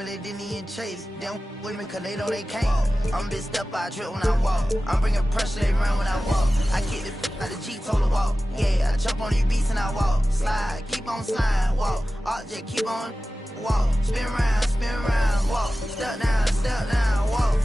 family didn't even chase. Them with me cause they know they can't. I'm big step, I trip when I walk. I'm bringing pressure, they run when I walk. I kick the out the G, told her walk. Yeah, I jump on these beats and I walk. Slide, keep on sliding, walk. Object, keep on walk. Spin around, walk. Step down, walk.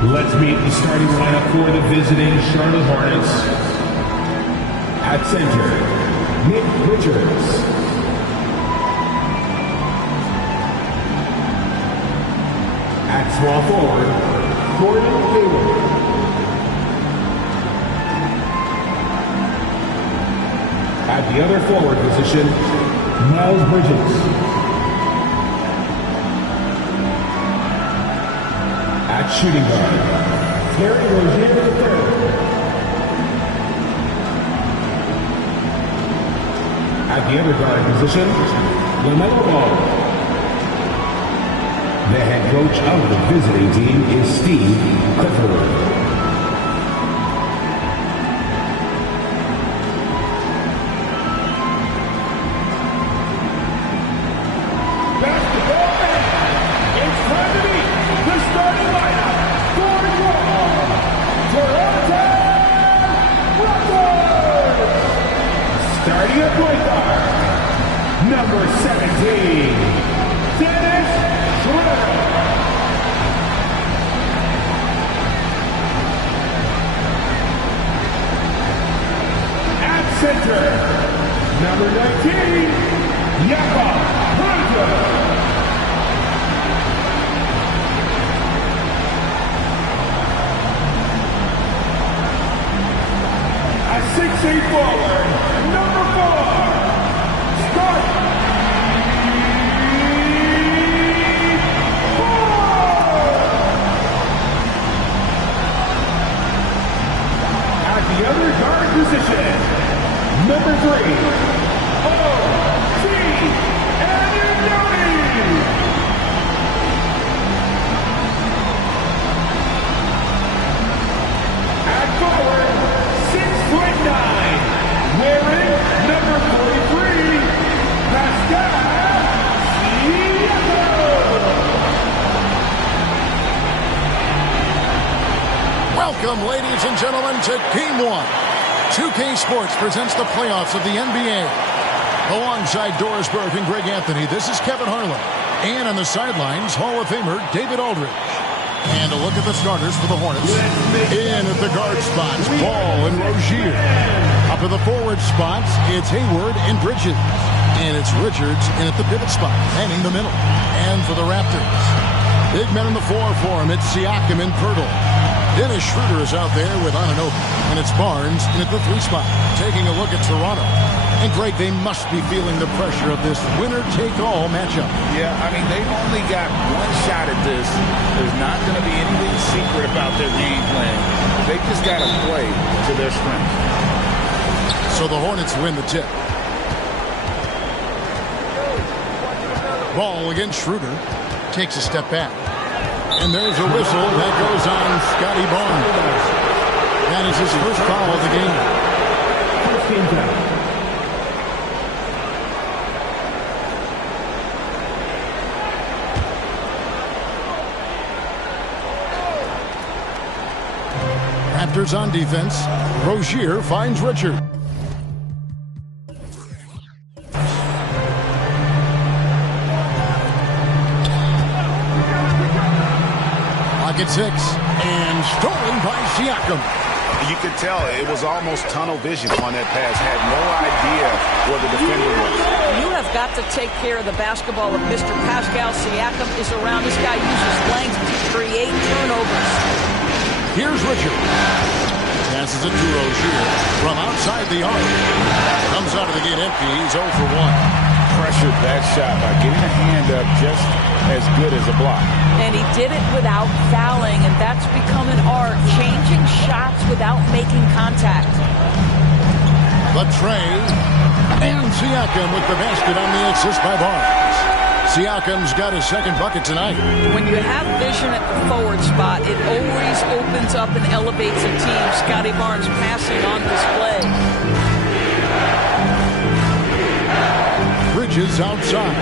Let's meet the starting lineup for the visiting Charlotte Hornets. At center, Nick Richards. At small forward, Gordon Hayward. At the other forward position, Miles Bridges. At shooting guard, Terry Rozier III. At the other guard position, LaMelo Ball. The head coach of the visiting team is Steve Clifford. Starting at point guard, number 17, Dennis Schroeder. At center, number 19, Jakob Poeltl. At 6'8" forward, number 4, Scott Moore. At the other guard position, number 3, O.G. Anunoby. At forward, 6'9", wearing number 43, Pascal Siakam. Welcome, ladies and gentlemen, to Game 1. 2K Sports presents the playoffs of the NBA. Alongside Doris Burke and Greg Anthony, this is Kevin Harlan. And on the sidelines, Hall of Famer David Aldridge. And a look at the starters for the Hornets. In at the guard spots, Ball and Rozier. Up at the forward spots, it's Hayward and Bridges. And it's Richards in at the pivot spot, manning the middle. And for the Raptors, big men in the 4 for him. It's Siakam and Poeltl. Dennis Schroeder is out there with Anunoby. And it's Barnes in at the 3 spot. Taking a look at Toronto. And Greg, they must be feeling the pressure of this winner-take-all matchup. Yeah, I mean, they've only got one shot at this. There's not going to be anything secret about their game plan. They just got to play to their strength. So the Hornets win the tip. Ball against Schroeder. Takes a step back. And there's a whistle that goes on Scotty Barnes. That is his first foul of the game. First game foul. Raptors on defense. Rozier finds Richard. Clock at 6. And stolen by Siakam. You could tell it was almost tunnel vision on that pass. Had no idea where the defender was. You have got to take care of the basketball if Mr. Pascal Siakam is around. This guy uses length to create turnovers. Here's Richard. Passes it to Rozier from outside the arc. Comes out of the gate empty. He's 0 for 1. Pressured that shot by getting a hand up just as good as a block. And he did it without fouling, and that's become an art, changing shots without making contact. The tray, and Siakam with the basket on the assist by Barnes. Siakam's got his second bucket tonight. When you have vision at the forward spot, it always opens up and elevates a team. Scotty Barnes passing on display. Bridges outside.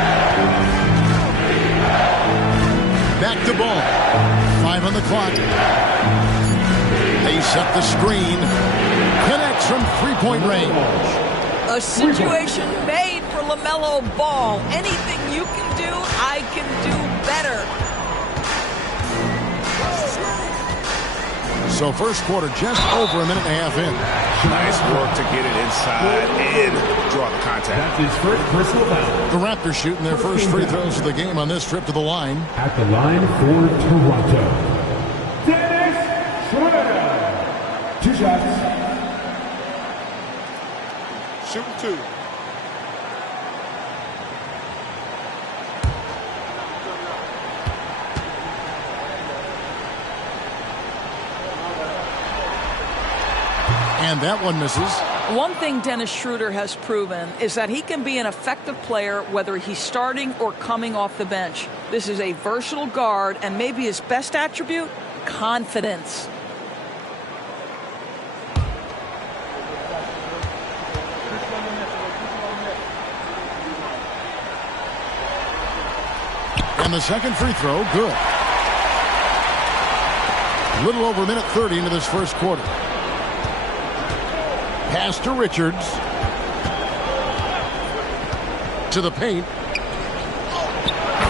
Back to ball. 5 on the clock. They set the screen. Connects from three-point range. A situation made for LaMelo Ball. Anything you can do, I can do better. So first quarter just over a minute and a half in. Nice work to get it inside and draw the contact. That's his first personal foul. The Raptors shooting their first free throws of the game on this trip to the line. At the line for Toronto, Dennis Schroeder. 2 shots. Shoot 2. And that one misses. One thing Dennis Schroeder has proven is that he can be an effective player whether he's starting or coming off the bench. This is a versatile guard, and maybe his best attribute, confidence. And the second free throw, good. A little over a minute 30 into this first quarter. Pass to Richards. To the paint.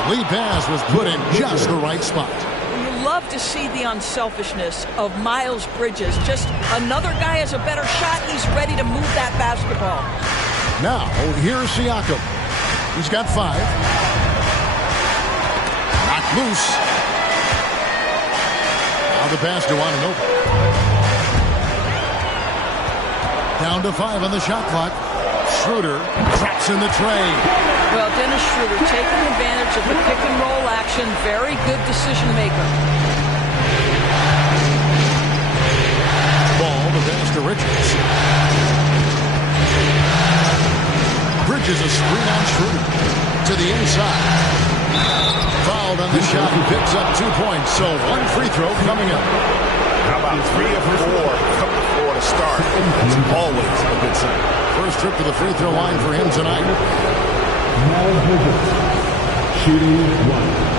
The lead pass was put in just the right spot. You love to see the unselfishness of Miles Bridges. Just another guy has a better shot. He's ready to move that basketball. Now, here's Siakam. He's got 5. Knocked loose. Now the pass to Anunoby. Down to 5 on the shot clock. Schroeder traps in the tray. Well, Dennis Schroeder taking advantage of the pick and roll action. Very good decision maker. Ball, the pass to Richards. Bridges a screen on Schroeder. To the inside. Fouled on the shot. He picks up 2 points. So 1 free throw coming up. How about 3 of 4 come to 4 to start? It's always a good sign. First trip to the free throw line for him tonight. Shooting 1.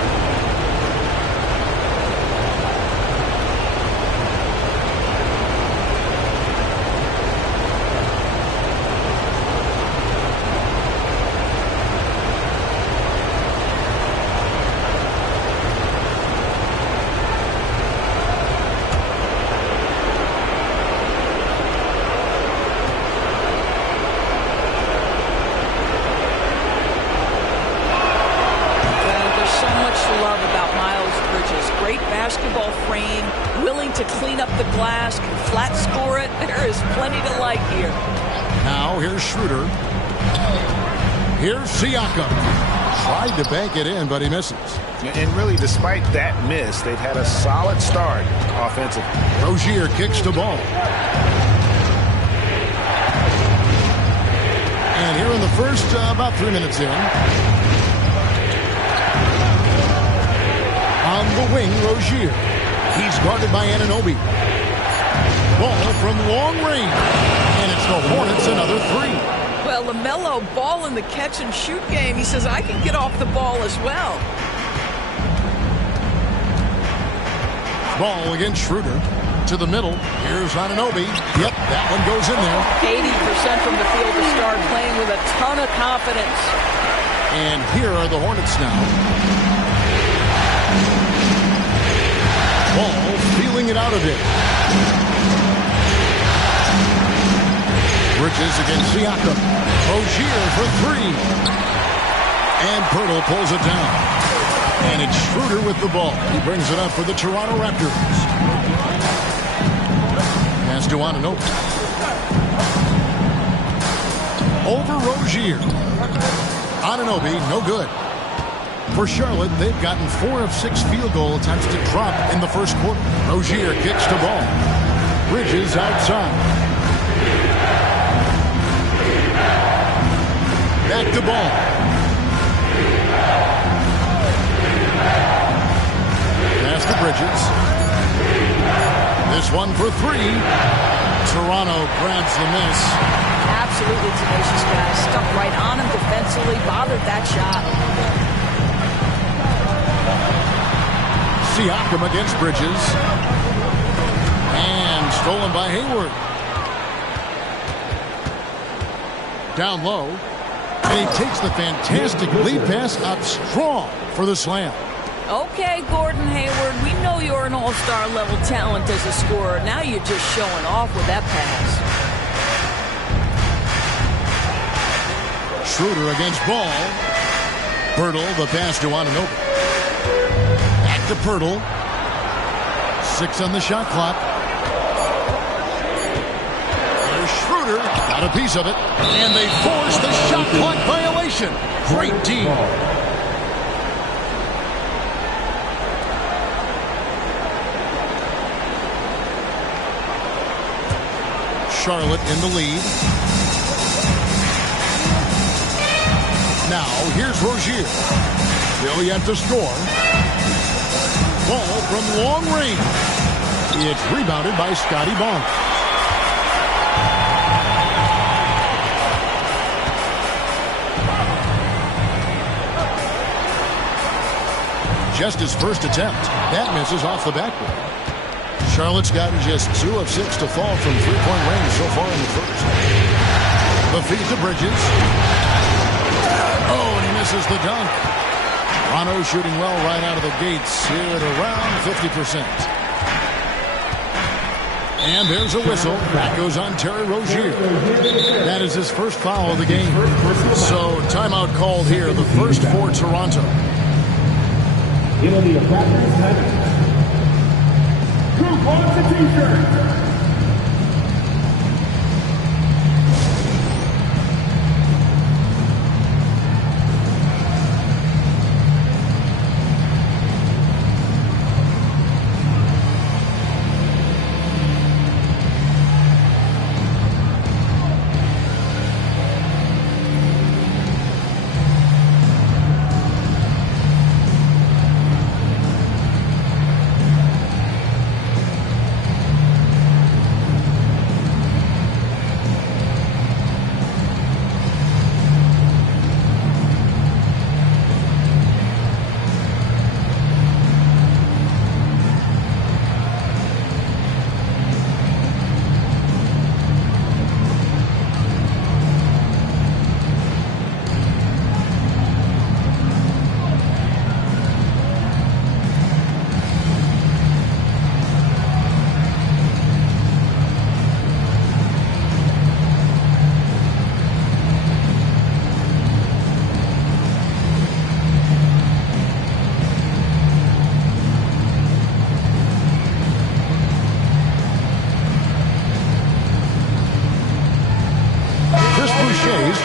Here's Siakam. Tried to bank it in, but he misses. And really, despite that miss, they've had a solid start offensively. Rozier kicks the ball. And here in the first, about 3 minutes in. On the wing, Rozier. He's guarded by Anunoby. Ball from long range. And it's the Hornets another 3. Well, LaMelo Ball in the catch-and-shoot game. He says, I can get off the ball as well. Ball against Schroeder. To the middle. Here's Anunoby. Yep, that one goes in there. 80% from the field to start, playing with a ton of confidence. And here are the Hornets now. Ball feeling it out a bit. Bridges against Siakam. Rozier for 3. And Pirtle pulls it down. And it's Schroeder with the ball. He brings it up for the Toronto Raptors. Pass to Anunoby. Over Rozier. Anunoby, no good. For Charlotte, they've gotten 4 of 6 field goal attempts to drop in the first quarter. Rozier kicks the ball. Bridges outside. Back to ball. Pass to Bridges. This one for 3. Toronto grabs the miss. Absolutely tenacious guy. Stuck right on him defensively. Bothered that shot. Siakam against Bridges. And stolen by Hayward. Down low. And he takes the fantastic lead pass up strong for the slam. Okay, Gordon Hayward, we know you're an all-star level talent as a scorer. Now you're just showing off with that pass. Schroeder against Ball. Pirtle, the pass to Anunoby. Back to Pirtle. 6 on the shot clock. There's Schroeder. Got a piece of it. And they force the shot clock violation. Great team. Charlotte in the lead. Now, here's Rozier. Still yet to score. Ball from long range. It's rebounded by Scotty Barnes. Just his first attempt. That misses off the backboard. Charlotte's gotten just 2 of 6 to fall from three-point range so far in the first. The feed to Bridges. Oh, and he misses the dunk. Toronto shooting well right out of the gates here at around 50%. And there's a whistle. That goes on Terry Rozier. That is his first foul of the game. So timeout called here, the first for Toronto. It'll be a Raptors timeout. Who wants a t-shirt?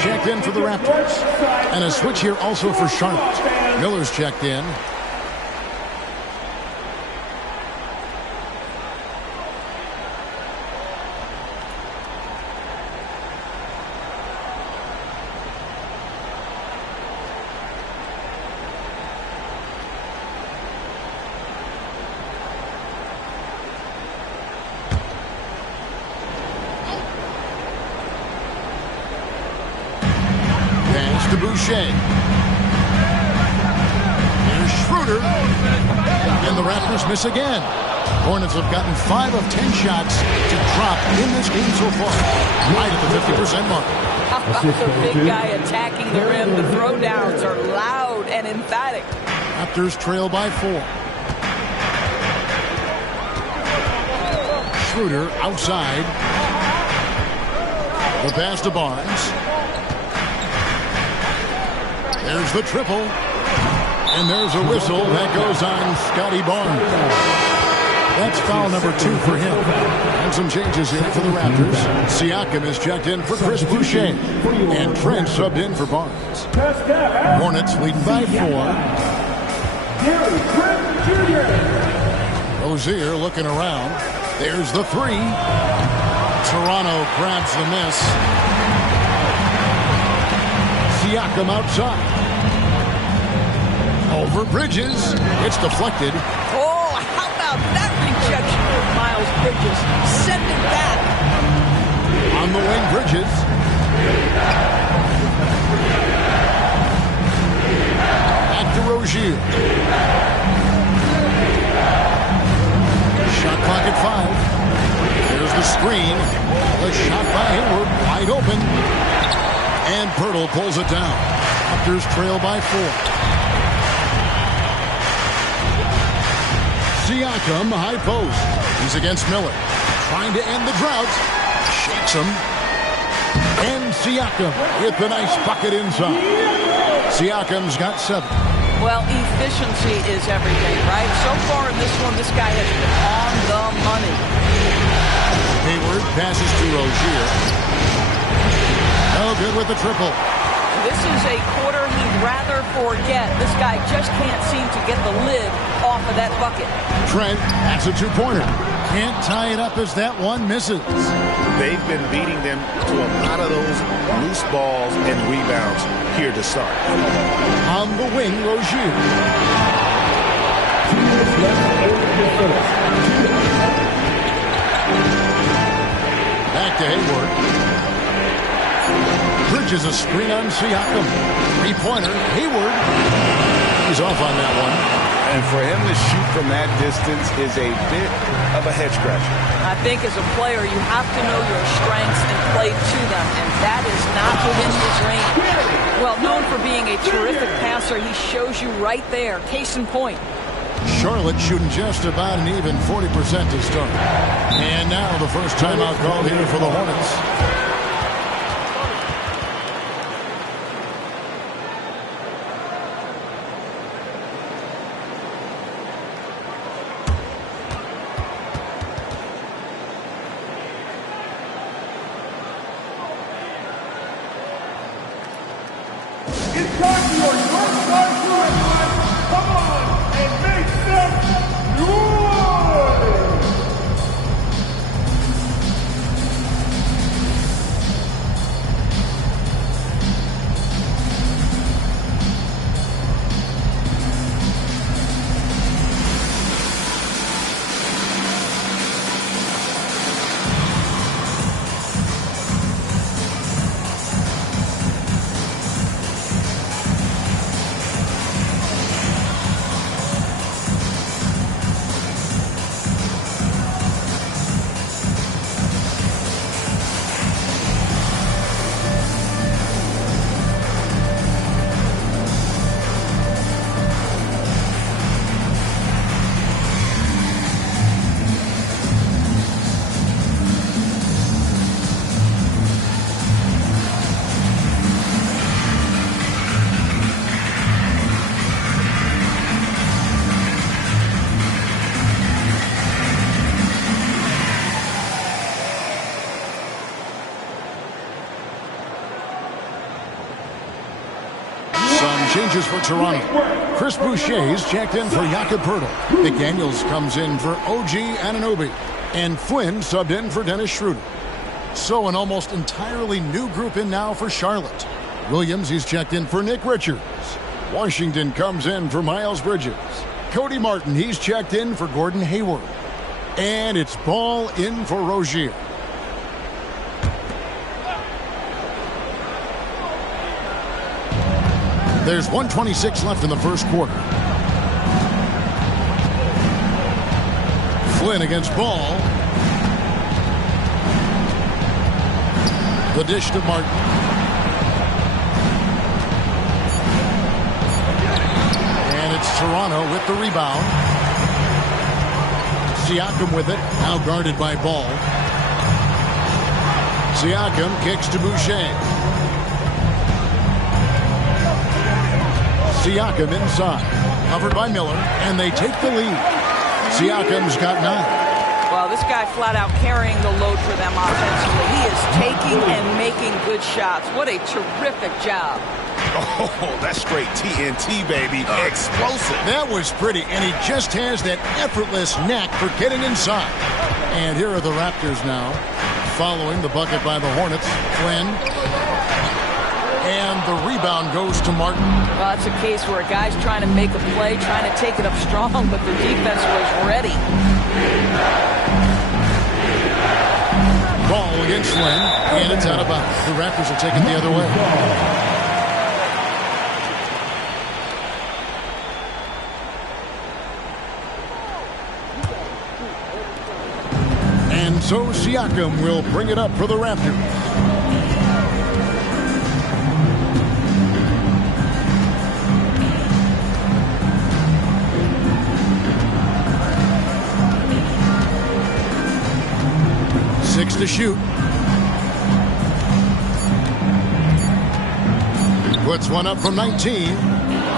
Checked in for the Raptors. And a switch here also for Charlotte. Miller's checked in. To Boucher. Here's Schroeder. And the Raptors miss again. Hornets have gotten 5 of 10 shots to drop in this game so far. Right at the 50% mark. How about the big guy attacking the rim? The throwdowns are loud and emphatic. Raptors trail by 4. Schroeder outside. The pass to Barnes. There's the triple. And there's a whistle that goes on Scotty Barnes. That's foul number 2 for him. And some changes here for the Raptors. Siakam is checked in for Chris Boucher. And Trent subbed in for Barnes. Hornets lead by 4. Rozier looking around. There's the three. Toronto grabs the miss. Siakam outside. Over Bridges. It's deflected. Oh, how about that rejection of Miles Bridges? Send it back. On the wing, Bridges. Back to Rozier. Shot clock at 5. There's the screen. The shot by Hayward, wide open. And Pirtle pulls it down. Raptors trail by 4. Siakam, high post. He's against Miller. Trying to end the drought. Shakes him. And Siakam with the nice bucket inside. Siakam's got 7. Well, efficiency is everything, right? So far in this one, this guy has been on the money. Hayward passes to Rozier. No good with the triple. This is a quarter he'd rather forget. This guy just can't seem to get the lid off of that bucket. Trent, that's a two-pointer. Can't tie it up as that one misses. They've been beating them to a lot of those loose balls and rebounds here to start. On the wing, Rozier. Back to Hayward. Bridges a screen on Siakam. Three-pointer. Hayward. He's off on that one. And for him to shoot from that distance is a bit of a head-scratcher. I think as a player, you have to know your strengths and play to them, and that is not within his range. Well, known for being a terrific passer, he shows you right there. Case in point. Charlotte shooting just about an even 40% to start. And now the first timeout called here for the Hornets. Changes for Toronto. Chris Boucher's checked in for Jakob Poeltl. McDaniels comes in for OG Anunoby. And Flynn subbed in for Dennis Schroeder. So an almost entirely new group in now for Charlotte. Williams, he's checked in for Nick Richards. Washington comes in for Miles Bridges. Cody Martin, he's checked in for Gordon Hayward. And it's Ball in for Rozier. There's 1:26 left in the first quarter. Flynn against Ball. The dish to Martin. And it's Toronto with the rebound. Siakam with it, now guarded by Ball. Siakam kicks to Boucher. Siakam inside, covered by Miller, and they take the lead. Siakam's got 9. Well, this guy flat out carrying the load for them offensively. He is taking and making good shots. What a terrific job. Oh, that's straight TNT, baby. Explosive. That was pretty, and he just has that effortless knack for getting inside. And here are the Raptors now, following the bucket by the Hornets. Flynn. And the rebound goes to Martin. Well, that's a case where a guy's trying to make a play, trying to take it up strong, but the defense was ready. Ball against Flynn, and it's out of bounds. The Raptors are taking the other way. And so Siakam will bring it up for the Raptors. Six to shoot. Puts one up from 19.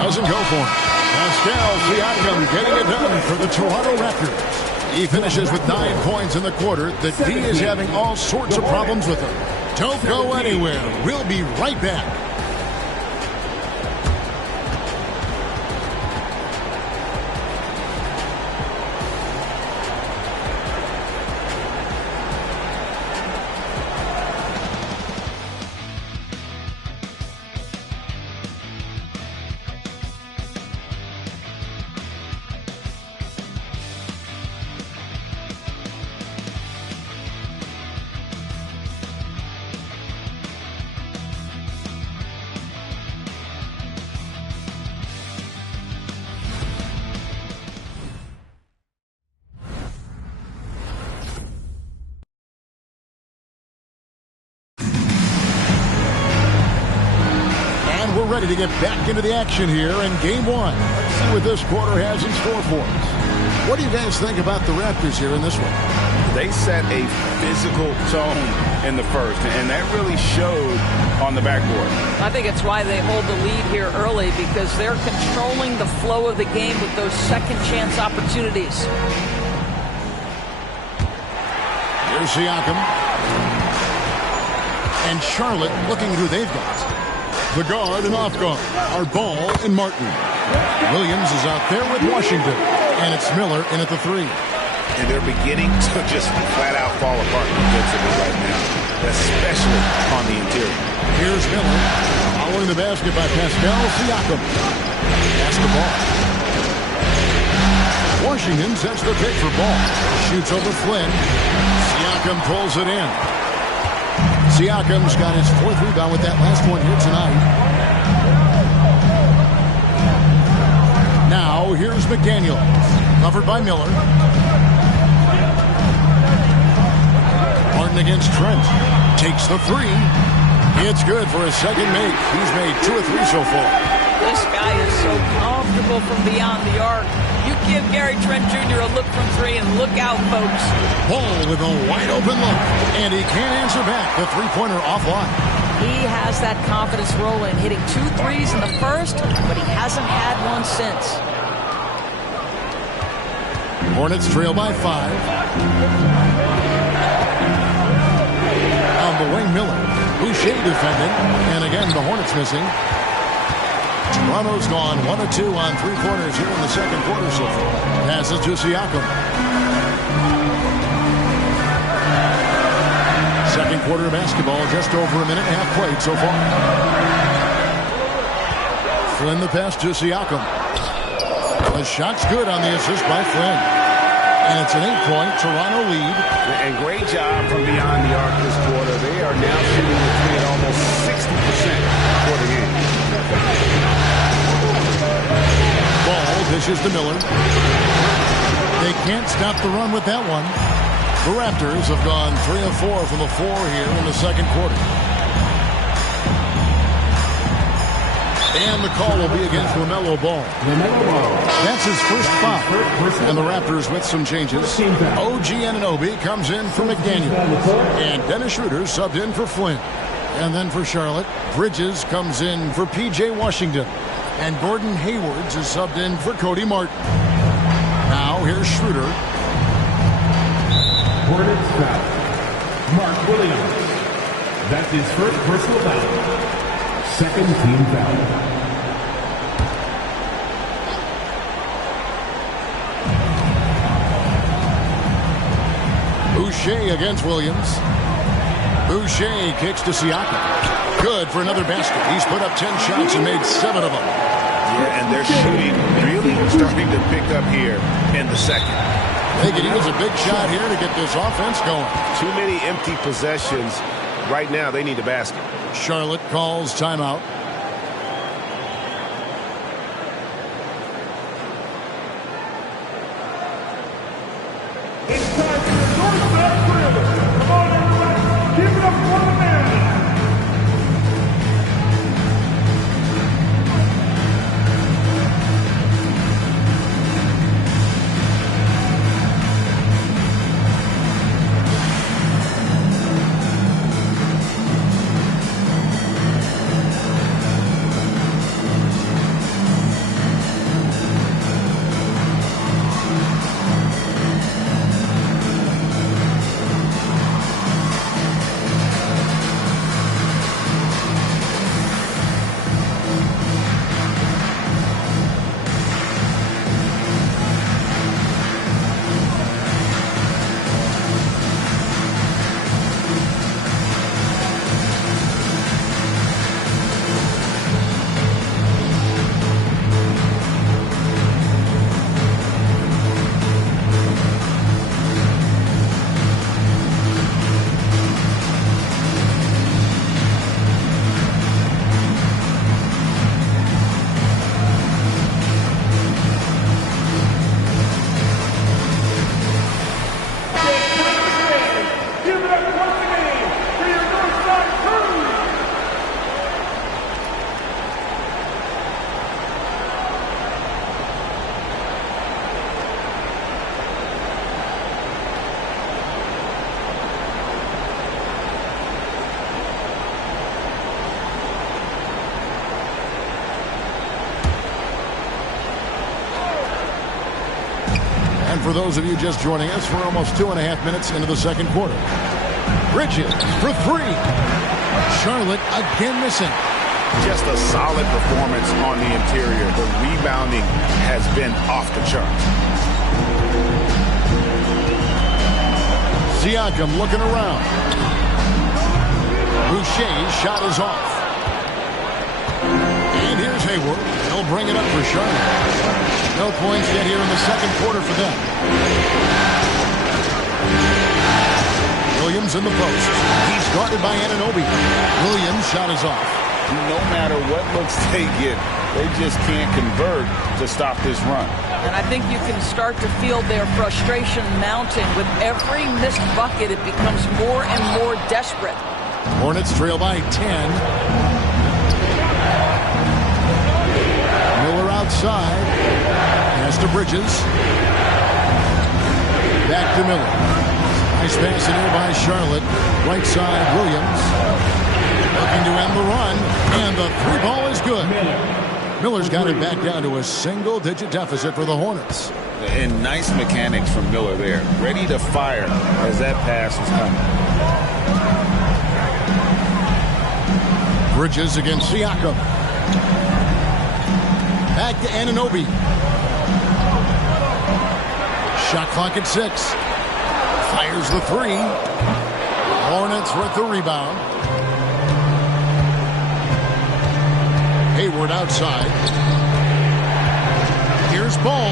Doesn't go for it. Pascal Siakam getting it done for the Toronto Raptors. He finishes with 9 points in the quarter. The D is having all sorts of problems with him. Don't go anywhere. We'll be right back. We're ready to get back into the action here in Game 1. Let's see what this quarter has in store for us. What do you guys think about the Raptors here in this one? They set a physical tone in the first, and that really showed on the backboard. I think it's why they hold the lead here early, because they're controlling the flow of the game with those second chance opportunities. Here's Siakam. And Charlotte looking who they've got. The guard and off guard are Ball and Martin. Williams is out there with Washington. And it's Miller in at the 3. And they're beginning to just flat out fall apart defensively right now, especially on the interior. Here's Miller. Following the basket by Pascal Siakam. Pass the ball. Washington sets the pick for Ball. Shoots over Flynn. Siakam pulls it in. Siakam's got his 4th rebound with that last one here tonight. Now, here's McDaniel. Covered by Miller. Martin against Trent. Takes the 3. It's good for a second make. He's made 2 or 3 so far. This guy is so comfortable from beyond the arc. You give Gary Trent Jr. a look from 3, and look out, folks. Ball with a wide-open look, and he can't answer back. The three-pointer offline. He has that confidence rolling, hitting 2 threes in the first, but he hasn't had one since. Hornets trail by 5. On the wing, Miller. Boucher defending, and again, the Hornets missing. Toronto's gone 1 of 2 on 3-pointers here in the second quarter so far. Passes to Siakam. Second quarter of basketball, just over a minute and a half played so far. Flynn the pass to Siakam. The shot's good on the assist by Flynn. And it's an 8-point Toronto lead. And great job from beyond the arc this quarter. They are now shooting the 3 at almost 60% for the game. Ball dishes to Miller. They can't stop the run with that one. The Raptors have gone 3 of 4 from the floor here in the second quarter. And the call will be against LaMelo Ball. That's his first foul. And the Raptors with some changes. OG Anunoby comes in for McDaniel. And Dennis Schroeder subbed in for Flynn. And then for Charlotte, Bridges comes in for P.J. Washington. And Gordon Haywards is subbed in for Cody Martin. Now here's Schroeder. Hornets foul. Mark Williams. That's his first personal foul. Second team foul. Boucher against Williams. Boucher kicks to Siakam. Good for another basket. He's put up 10 shots and made 7 of them. Yeah, and their shooting really starting to pick up here in the second. They could use a big shot here to get this offense going. Too many empty possessions. Right now, they need a basket. Charlotte calls timeout. It's time for the doorstep thriller. Come on, everybody. Give it up for the man. For those of you just joining us, we're almost 2.5 minutes into the second quarter. Bridges for 3. Charlotte again missing. Just a solid performance on the interior. The rebounding has been off the charts. Siakam looking around. Boucher's shot is off. And here's Hayward. He'll bring it up for Charlotte. No points yet here in the second quarter for them. Williams in the post. He's guarded by Anunoby. Williams' shot is off. No matter what looks they get, they just can't convert to stop this run. And I think you can start to feel their frustration mounting. With every missed bucket, it becomes more and more desperate. Hornets trail by 10. Miller outside. Pass to Bridges. Back to Miller. Nice pass in here by Charlotte. Right side, Williams. Looking to end the run. And the 3-ball is good. Miller's got it back down to a single-digit deficit for the Hornets. And nice mechanics from Miller there. Ready to fire as that pass was coming. Bridges against Siakam. Back to Anunoby. Shot clock at 6. Fires the 3. Hornets with the rebound. Hayward outside. Here's Ball.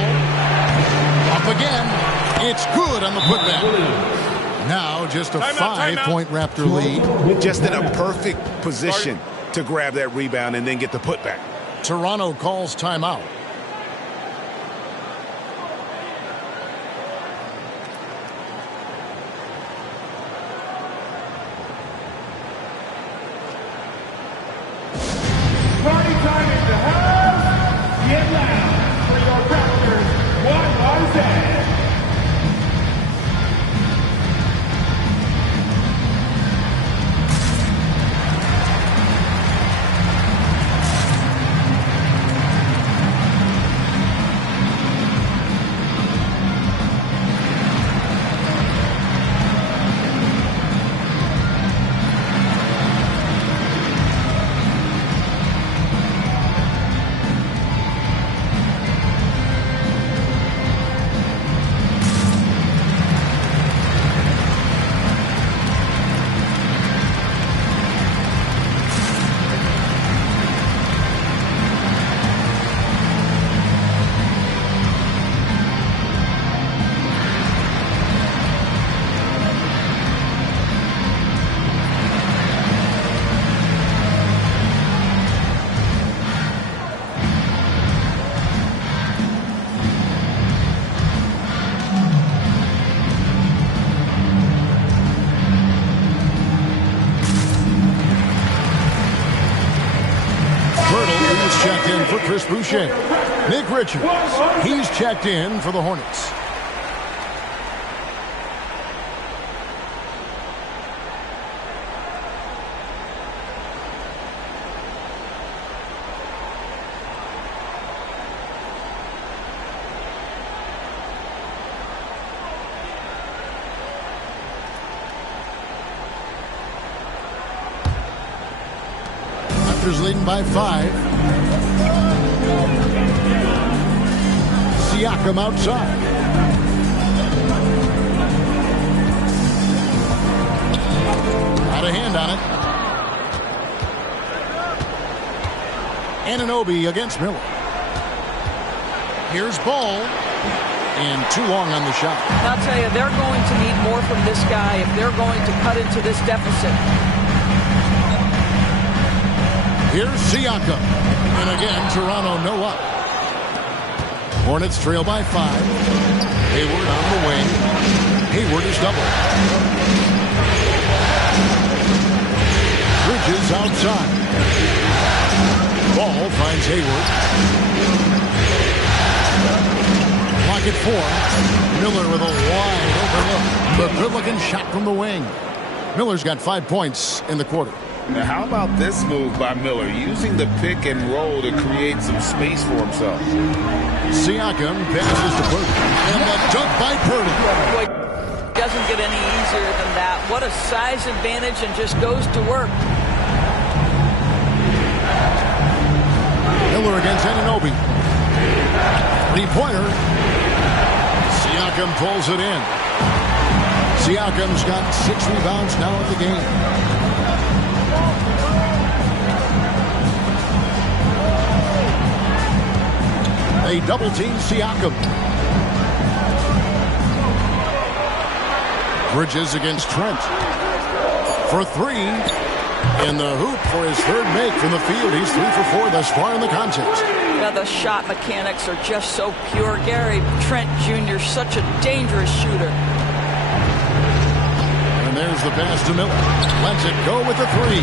Up again. It's good on the putback. Now just a 5-point Raptor lead. Just in a perfect position to grab that rebound and then get the putback. Toronto calls timeout. Party time in the house. Get loud for your Raptors. What was that? Chris Boucher. Nick Richards, he's checked in for the Hornets. Raptors leading by 5. Siakam outside. Out of hand on it. Anunoby against Miller. Here's Ball. And too long on the shot. I'll tell you, they're going to need more from this guy if they're going to cut into this deficit. Here's Siakam. And again, Toronto no up. Hornets trail by 5. Hayward on the wing. Hayward is double. Bridges outside. Ball finds Hayward. Clock at 4. Miller with a wide open look. The good-looking shot from the wing. Miller's got 5 points in the quarter. Now, how about this move by Miller, using the pick and roll to create some space for himself? Siakam passes to Purtle. And the dunk by Purtle. Boy, doesn't get any easier than that. What a size advantage, and just goes to work. Miller against Anunoby. 3-pointer. Siakam pulls it in. Siakam's got 6 rebounds now at the game. They double-team Siakam. Bridges against Trent. For 3. In the hoop for his third make from the field. He's 3 for 4 thus far in the contest. Now the shot mechanics are just so pure. Gary Trent Jr., such a dangerous shooter. And there's the pass to Miller. Lets it go with the 3.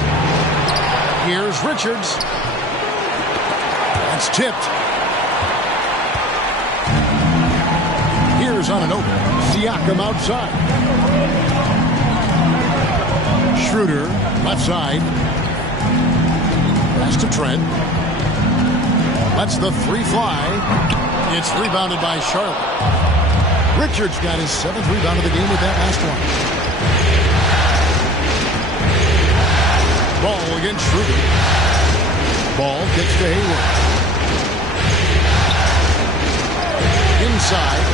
Here's Richards. That's tipped. Here's Anunoby. Siakam outside. Schroeder, left side. Pass to Trent. Lets the 3 fly. It's rebounded by Charlotte. Richards got his 7th rebound of the game with that last one. Ball against Schroeder. Ball gets to Hayward. Inside.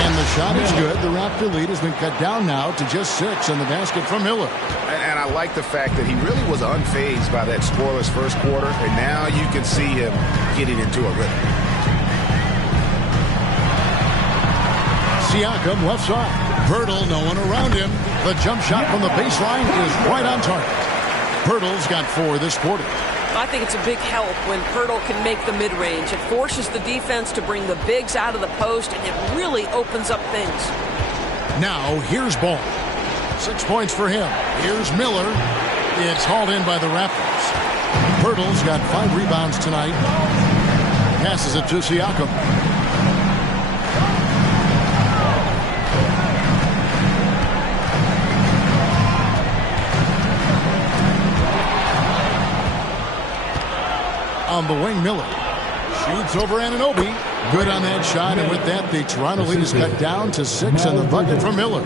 And the shot is good. The Raptor lead has been cut down now to just 6, and the basket from Miller. And I like the fact that he really was unfazed by that scoreless first quarter, and now you can see him getting into a rhythm. Siakam left side. Pirtle, no one around him. The jump shot from the baseline is right on target. Pirtle's got 4 this quarter. I think it's a big help when Pirtle can make the mid-range. It forces the defense to bring the bigs out of the post, and it really opens up things. Now, here's Ball. 6 points for him. Here's Miller. It's hauled in by the Raptors. Pirtle's got 5 rebounds tonight. Passes it to Siakam. On the wing, Miller shoots over Anunoby. Good on that shot, and with that, the Toronto lead is cut down to 6, and the bucket from Miller.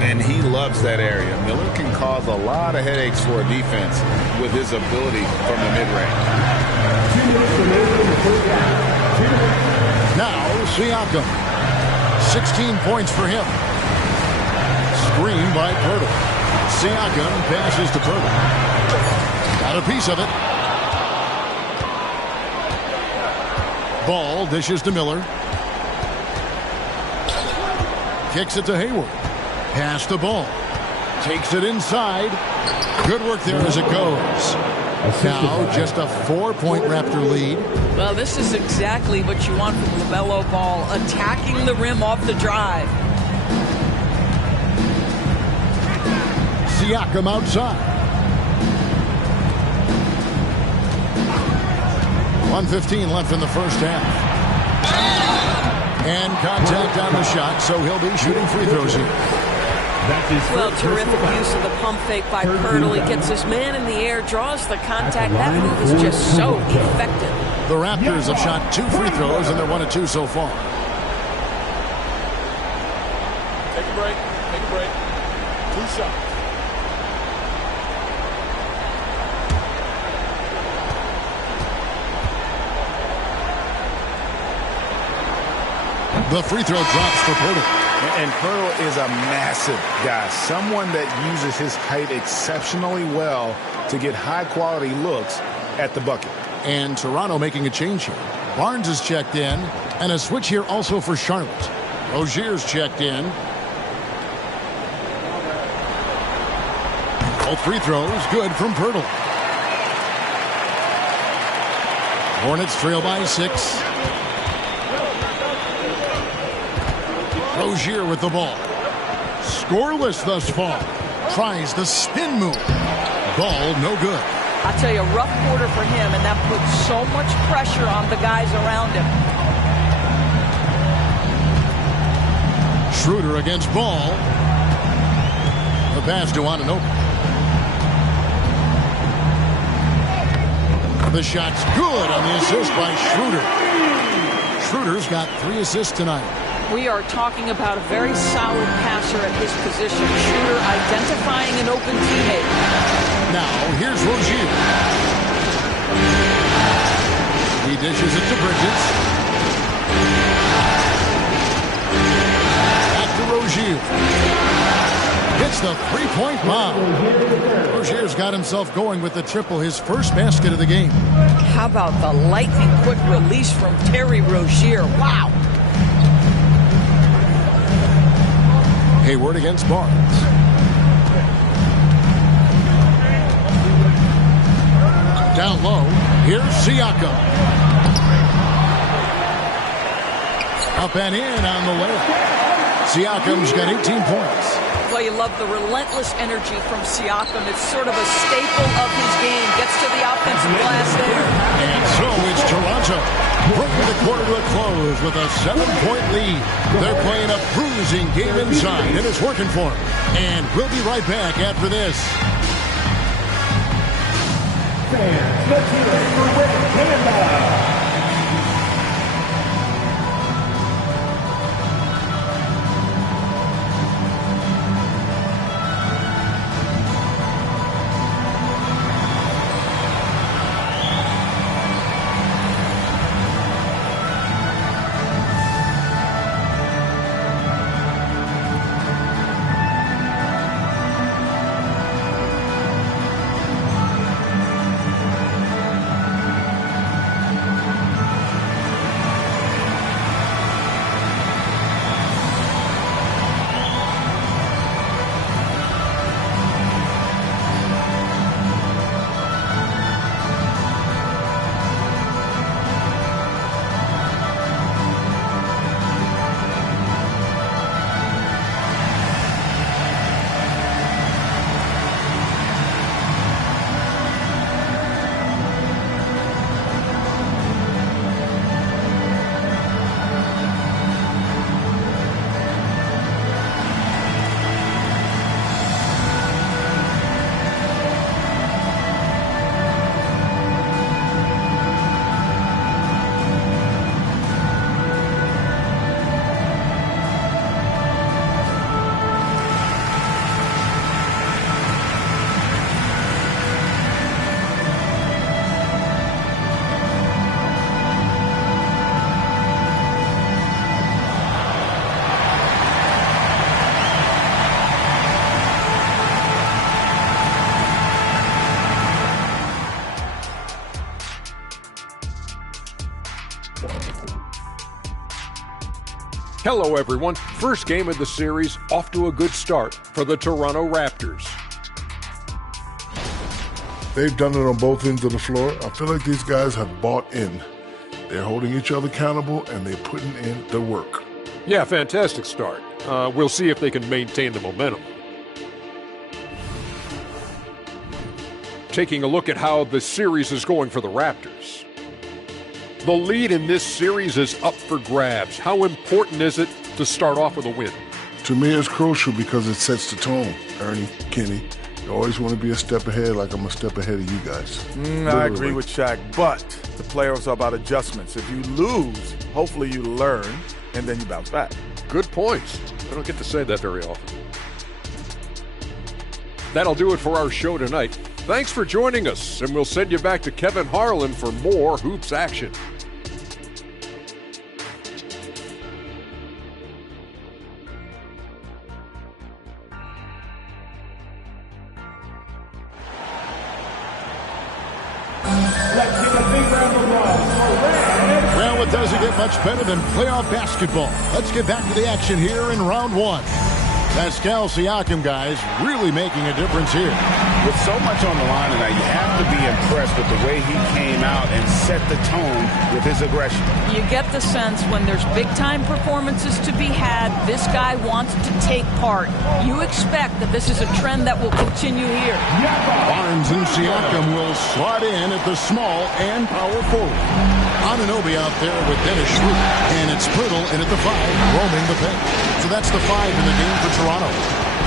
And he loves that area. Miller can cause a lot of headaches for a defense with his ability from the mid-range. Now, Siakam. 16 points for him. Screen by Pirtle. Siakam passes to Pirtle. Got a piece of it. Ball dishes to Miller. Kicks it to Hayward. Pass the ball. Takes it inside. Good work there as it goes. Now just a 4-point Raptor lead. Well, this is exactly what you want from LaMelo Ball, attacking the rim off the drive. Siakam outside. 1:15 left in the first half. And contact on the shot, so he'll be shooting free throws here. Well, terrific use of the pump fake by Pirtle. He gets his man in the air, draws the contact. That move is just so effective. The Raptors have shot 2 free throws, and they're 1 of 2 so far. Take a break. 2 shots. The free throw drops for Pirtle. And Pirtle is a massive guy, someone that uses his height exceptionally well to get high-quality looks at the bucket. And Toronto making a change here. Barnes is checked in, and a switch here also for Charlotte. Rozier's checked in. Both free throws good from Pirtle. Hornets trail by 6. Rozier with the ball. Scoreless thus far. Tries the spin move. Ball no good. I tell you, a rough quarter for him, and that puts so much pressure on the guys around him. Schroeder against Ball. The pass to Anunoby. The shot's good on the assist by Schroeder. Schroeder's got 3 assists tonight. We are talking about a very solid passer at his position. Schroeder identifying an open teammate. Now, here's Rozier. He dishes it to Bridges. Back to Rozier. Hits the 3-point bomb. Rozier's got himself going with the triple, his first basket of the game. How about the lightning quick release from Terry Rozier? Wow. Hayward against Barnes. Down low, here's Siakam. Up and in on the layup. Siakam's got 18 points. Well, you love the relentless energy from Siakam. It's sort of a staple of his game. Gets to the offensive glass there. And so it's Toronto. Bringing the quarter to a close with a 7-point lead. They're playing a bruising game inside, and it's working for them. And we'll be right back after this. Fans, let's hear it for Rick Canada. Hello, everyone. First game of the series, off to a good start for the Toronto Raptors. They've done it on both ends of the floor. I feel like these guys have bought in. They're holding each other accountable, and they're putting in the work. Yeah, fantastic start. We'll see if they can maintain the momentum. Taking a look at how the series is going for the Raptors. The lead in this series is up for grabs. How important is it to start off with a win? To me, it's crucial because it sets the tone. Ernie, Kenny, you always want to be a step ahead, like I'm a step ahead of you guys. I agree with Shaq, but the playoffs are about adjustments. If you lose, hopefully you learn, and then you bounce back. Good points. I don't get to say that very often. That'll do it for our show tonight. Thanks for joining us, and we'll send you back to Kevin Harlan for more hoops action. Well, it doesn't get much better than playoff basketball. Let's get back to the action here in round one. Pascal Siakam, guys, really making a difference here. With so much on the line tonight, you have to be impressed with the way he came out and set the tone with his aggression. You get the sense when there's big-time performances to be had, this guy wants to take part. You expect that this is a trend that will continue here. Barnes and Siakam will slot in at the small and power forward. Anunoby out there with Dennis Schroeder. And it's Pirtle in at the 5, roaming the bench. So that's the 5 in the game for Toronto.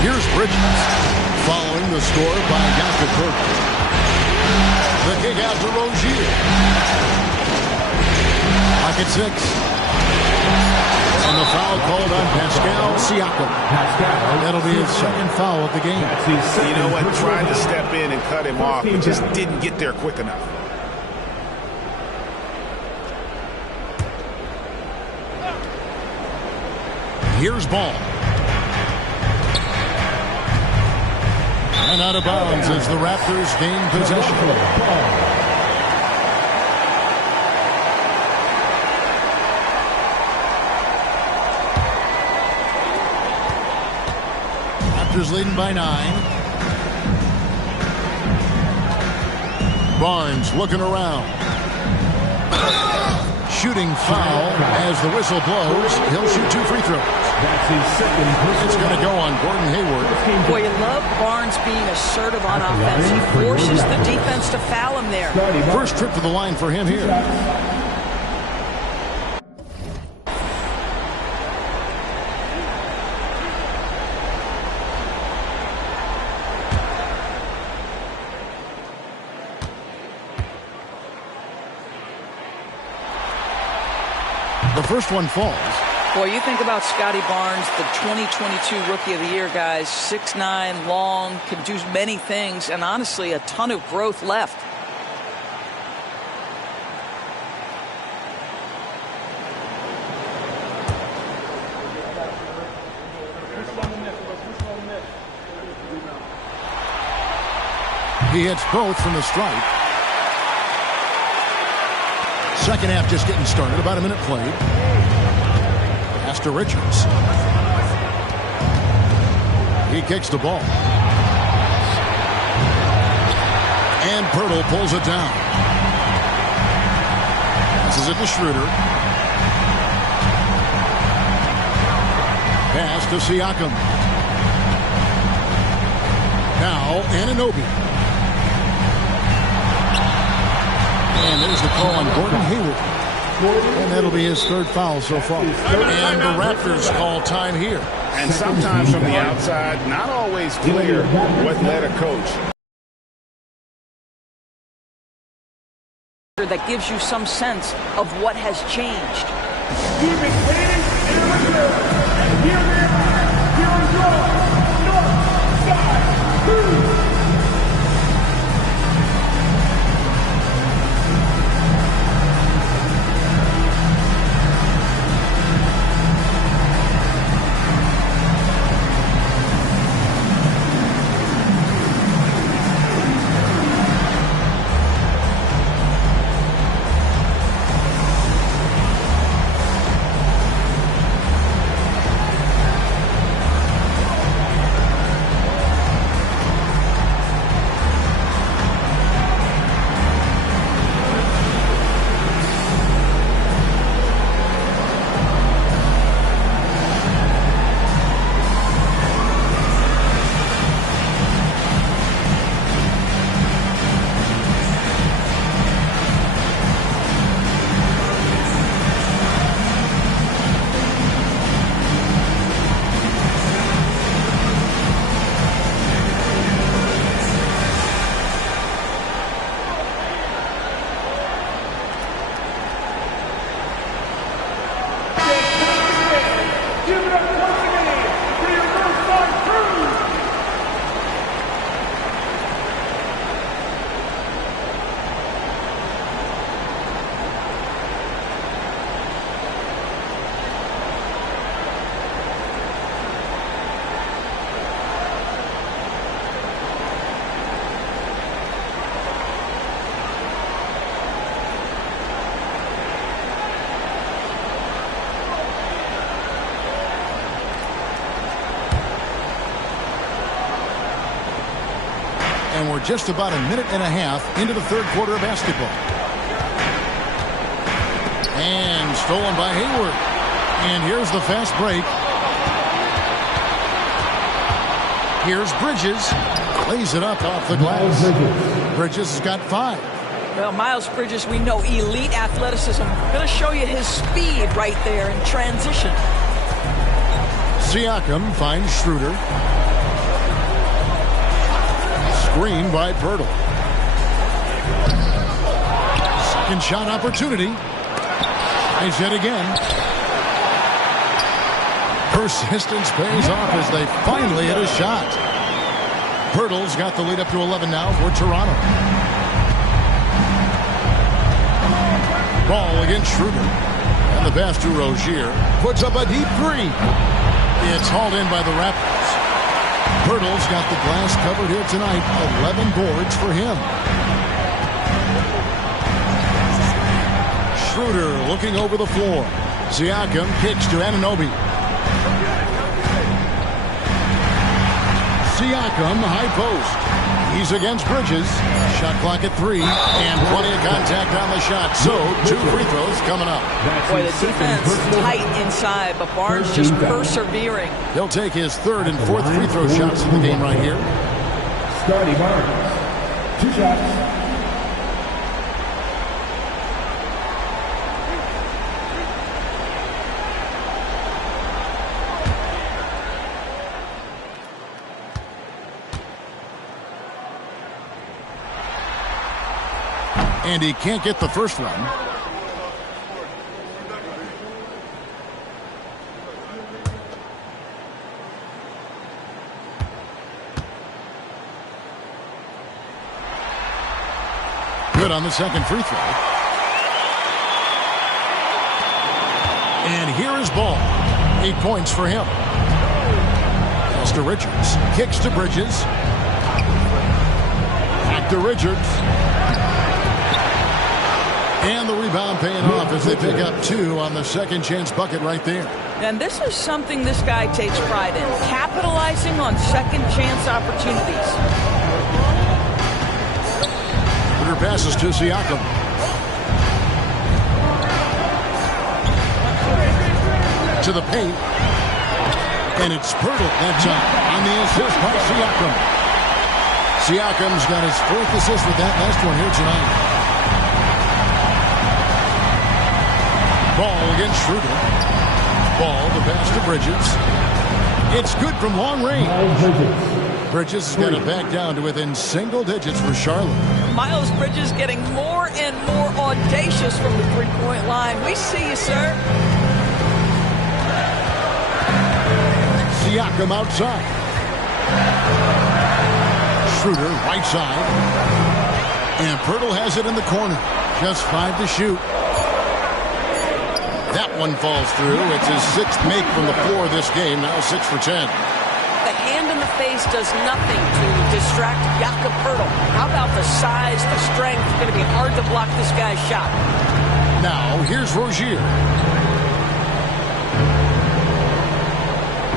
Here's Bridges, following the score by Jakob Pirtle. The kick out to Rozier. Pocket 6. And the foul called on Pascal Siakam. That'll be his second foul of the game. You know what? Tried to step in and cut him off, but just didn't get there quick enough. Here's ball. And out of bounds as the Raptors gain possession. Raptors leading by 9. Barnes looking around. Shooting foul as the whistle blows. He'll shoot 2 free throws. That's his second. It's going to go on Gordon Hayward. Boy, you love Barnes being assertive on offense. He forces the defense to foul him there. First trip to the line for him here. The first one falls. Boy, you think about Scotty Barnes, the 2022 Rookie of the Year, guys. 6'9", long, can do many things, and honestly, a ton of growth left. He hits both from the stripe. Second half just getting started. About a minute played. Pass to Richards. He kicks the ball. And Pirtle pulls it down. Passes it to Schroeder. Pass to Siakam. Now Anunoby. And there's the call on Gordon Hayward. And that'll be his third foul so far. And the Raptors call time here. And sometimes from the outside, not always clear what led a coach. That gives you some sense of what has changed. Good McCann and Richard. And here we are. Here we go. North side. And we're just about a minute and a half into the third quarter of basketball. And stolen by Hayward. And here's the fast break. Here's Bridges. Lays it up off the glass. Bridges has got 5. Well, Miles Bridges, we know, elite athleticism. Going to show you his speed right there in transition. Siakam finds Schroeder. Screen by Pirtle. Second shot opportunity. He's hit again. Persistence pays off as they finally hit a shot. Pirtle's got the lead up to 11 now for Toronto. Ball against Schroeder. And the pass to Rozier. Puts up a deep 3. It's hauled in by the Raptors. Pirtle's got the glass covered here tonight. 11 boards for him. Schroeder looking over the floor. Siakam kicks to Anunoby. Siakam, high post. He's against Bridges. Shot clock at 3. And plenty of contact on the shot. So, 2 free throws coming up. Boy, the defense tight inside, but Barnes just persevering. He'll take his 3rd and 4th free throw shots in the game right here. Scotty Barnes, 2 shots. And he can't get the first one. Good on the second free throw. And here is Ball. 8 points for him. Pass to Richards. Kicks to Bridges. Back to Richards. And the rebound paying off as they pick up 2 on the second chance bucket right there. And this is something this guy takes pride in, capitalizing on second chance opportunities. Her passes to Siakam. To the paint. And it's Pirtle that time on the assist by Siakam. Siakam's got his 4th assist with that last one here tonight. Ball against Schroeder. Ball to pass to Bridges. It's good from long range. Bridges has got it back down to within single digits for Charlotte. Miles Bridges getting more and more audacious from the three-point line. We see you, sir. Siakam outside. Schroeder right side. And Pirtle has it in the corner. Just 5 to shoot. That one falls through. It's his 6th make from the floor this game. Now 6 for 10. The hand in the face does nothing to distract Jakob Pirtle. How about the size, the strength? It's going to be hard to block this guy's shot. Now here's Rozier.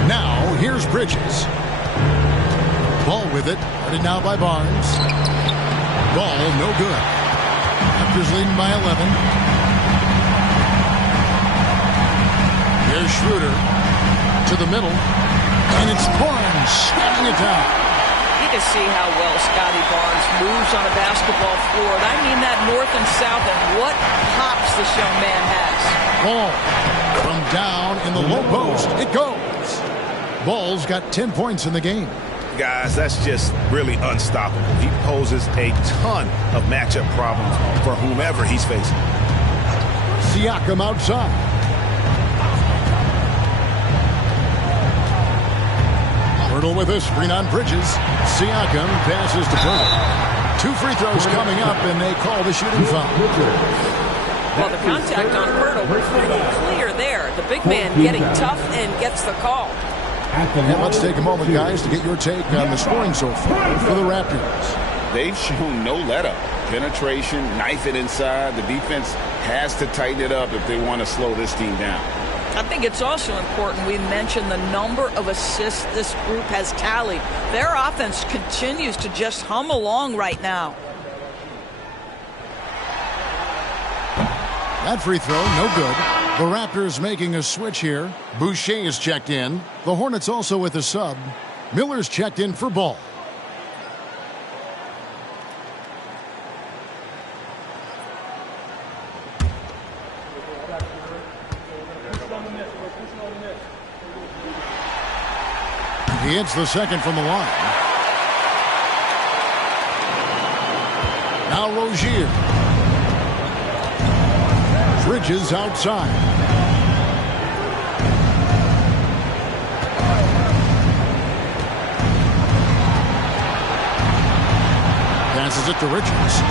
Now here's Bridges. Ball with it. Headed now by Barnes. Ball no good. Raptors leading by 11. Here's Schroeder to the middle, and it's Barnes snapping it down. You can see how well Scotty Barnes moves on a basketball floor. And I mean that north and south, and what hops this young man has. Ball from down in the low post. It goes. Ball's got 10 points in the game. Guys, that's just really unstoppable. He poses a ton of matchup problems for whomever he's facing. Siakam outside. Pirtle with a screen on Bridges. Siakam passes to Pirtle. 2 free throws coming up, and they call the shooting foul. Well, the contact on Pirtle was pretty clear there. The big man getting tough and gets the call. And let's take a moment, guys, to get your take on the scoring so far for the Raptors. They've shown no let-up. Penetration, knife it inside. The defense has to tighten it up if they want to slow this team down. I think it's also important we mention the number of assists this group has tallied. Their offense continues to just hum along right now. That free throw, no good. The Raptors making a switch here. Boucher is checked in. The Hornets also with a sub. Miller's checked in for Ball. He hits the second from the line. Now Rozier. Bridges outside. Passes it to Richards.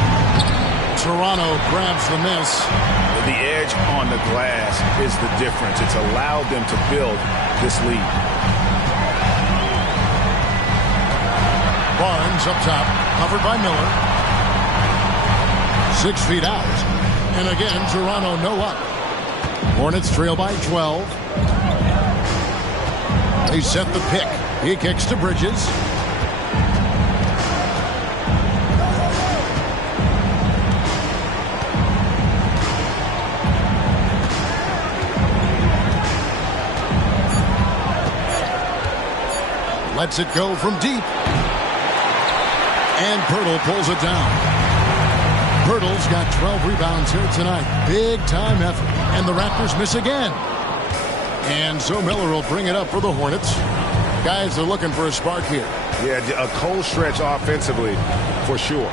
Toronto grabs the miss. The edge on the glass is the difference. It's allowed them to build this lead. Barnes up top, covered by Miller. 6 feet out. And again, Toronto no up. Hornets trail by 12. They set the pick. He kicks to Bridges. Lets it go from deep. And Pirtle pulls it down. Pirtle's got 12 rebounds here tonight. Big time effort. And the Raptors miss again. And so Miller will bring it up for the Hornets. Guys are looking for a spark here. Yeah, a cold stretch offensively for sure.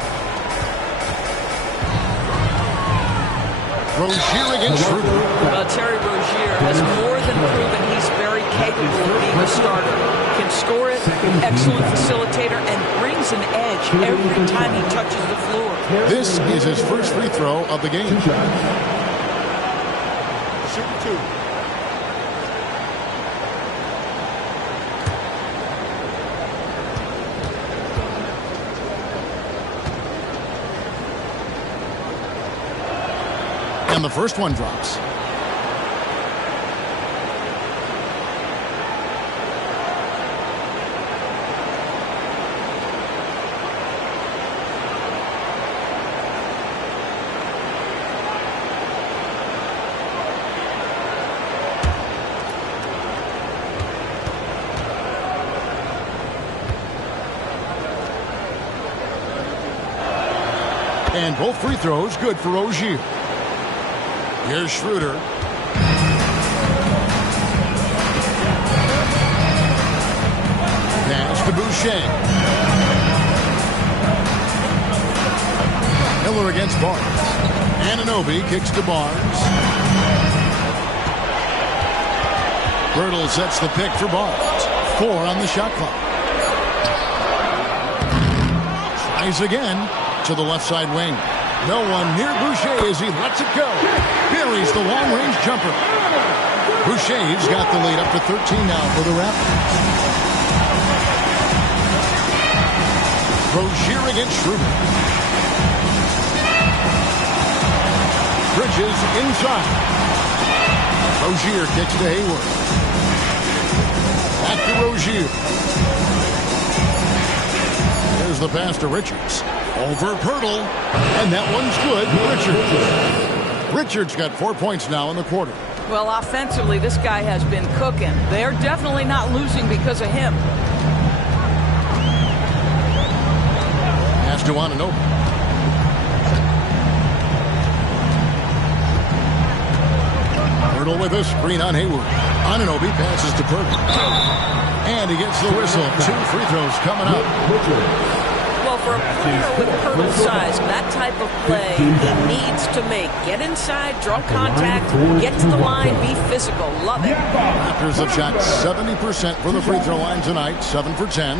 Rozier against Schroeder. Terry Rozier has more than proven he's very capable of being a starter. Can score it, excellent facilitator, and brings an edge every time he touches the floor. This is his first free throw of the game. Shoot two. And the first one drops. And both free throws good for Rozier. Here's Schroeder. Pass to Boucher. Miller against Barnes. Anunoby kicks to Barnes. Birtle sets the pick for Barnes. 4 on the shot clock. Tries again to the left side wing. No one near Boucher as he lets it go. Buries the long-range jumper. Boucher's got the lead up to 13 now for the Raptors. Rozier against Schroeder. Bridges inside. Rozier kicks to Hayward. Back to Rozier. There's the pass to Richards. Over Pirtle. And that one's good. Richards got 4 points now in the quarter. Well, offensively, this guy has been cooking. They're definitely not losing because of him. Pass to Anunoby. Pirtle with a screen on Hayward. Anunoby passes to Pirtle. And he gets the whistle. 2 free throws coming up. Well, for a player with Pirtle's size, that type of play he needs to make. Get inside, draw contact, get to the line, be physical. Love it. Raptors have shot 70% for the free throw line tonight, 7 for 10.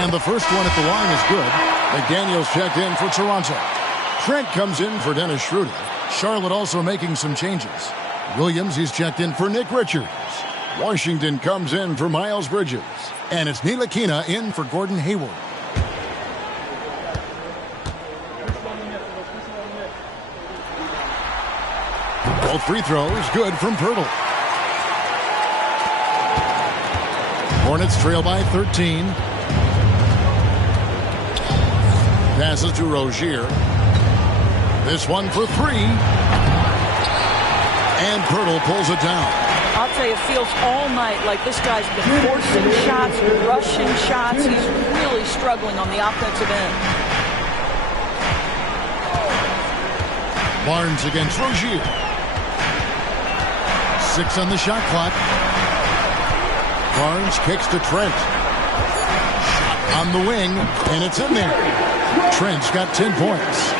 And the first one at the line is good. McDaniel's checked in for Toronto. Trent comes in for Dennis Schroeder. Charlotte also making some changes. Williams, he's checked in for Nick Richards. Washington comes in for Miles Bridges. And it's Ntilikina in for Gordon Hayward. Both free throws good from Pirtle. Hornets trail by 13. Passes to Rozier. This one for three. And Pirtle pulls it down. I'll tell you, it feels all night like this guy's been forcing shots, rushing shots. He's really struggling on the offensive end. Barnes against Rozier. 6 on the shot clock. Barnes kicks to Trent. Shot on the wing, and it's in there. Trent's got 10 points.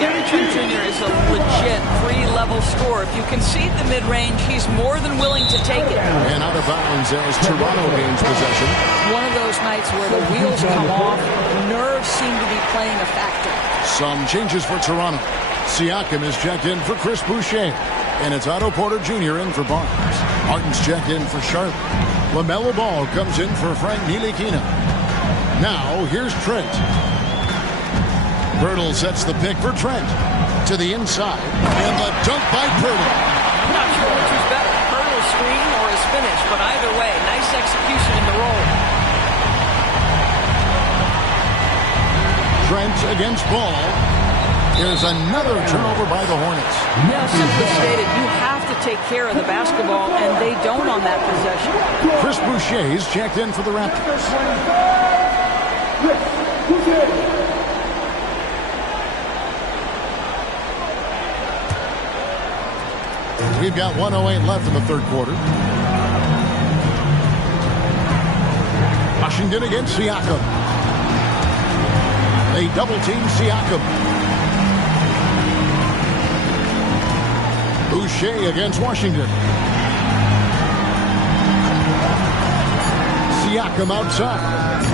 Gary Trent Jr. is a legit three-level scorer. If you concede the mid-range, he's more than willing to take it. And out of bounds as Toronto gains possession. One of those nights where the wheels come off, nerves seem to be playing a factor. Some changes for Toronto. Siakam is checked in for Chris Boucher. And it's Otto Porter Jr. in for Barnes. Martin's checked in for Charlotte. LaMelo Ball comes in for Frank Ntilikina. Now, here's Trent. Pirtle sets the pick for Trent. To the inside. And the dunk by Pirtle. I'm not sure which was better, Pirtle's screen or his finish, but either way, nice execution in the roll. Trent against Ball. Here's another turnover by the Hornets. Simply stated, you have to take care of the basketball, and they don't on that possession. Chris Boucher is checked in for the Raptors. We've got 1:08 left in the third quarter. Washington against Siakam. They double-team Siakam. Boucher against Washington. Siakam outside.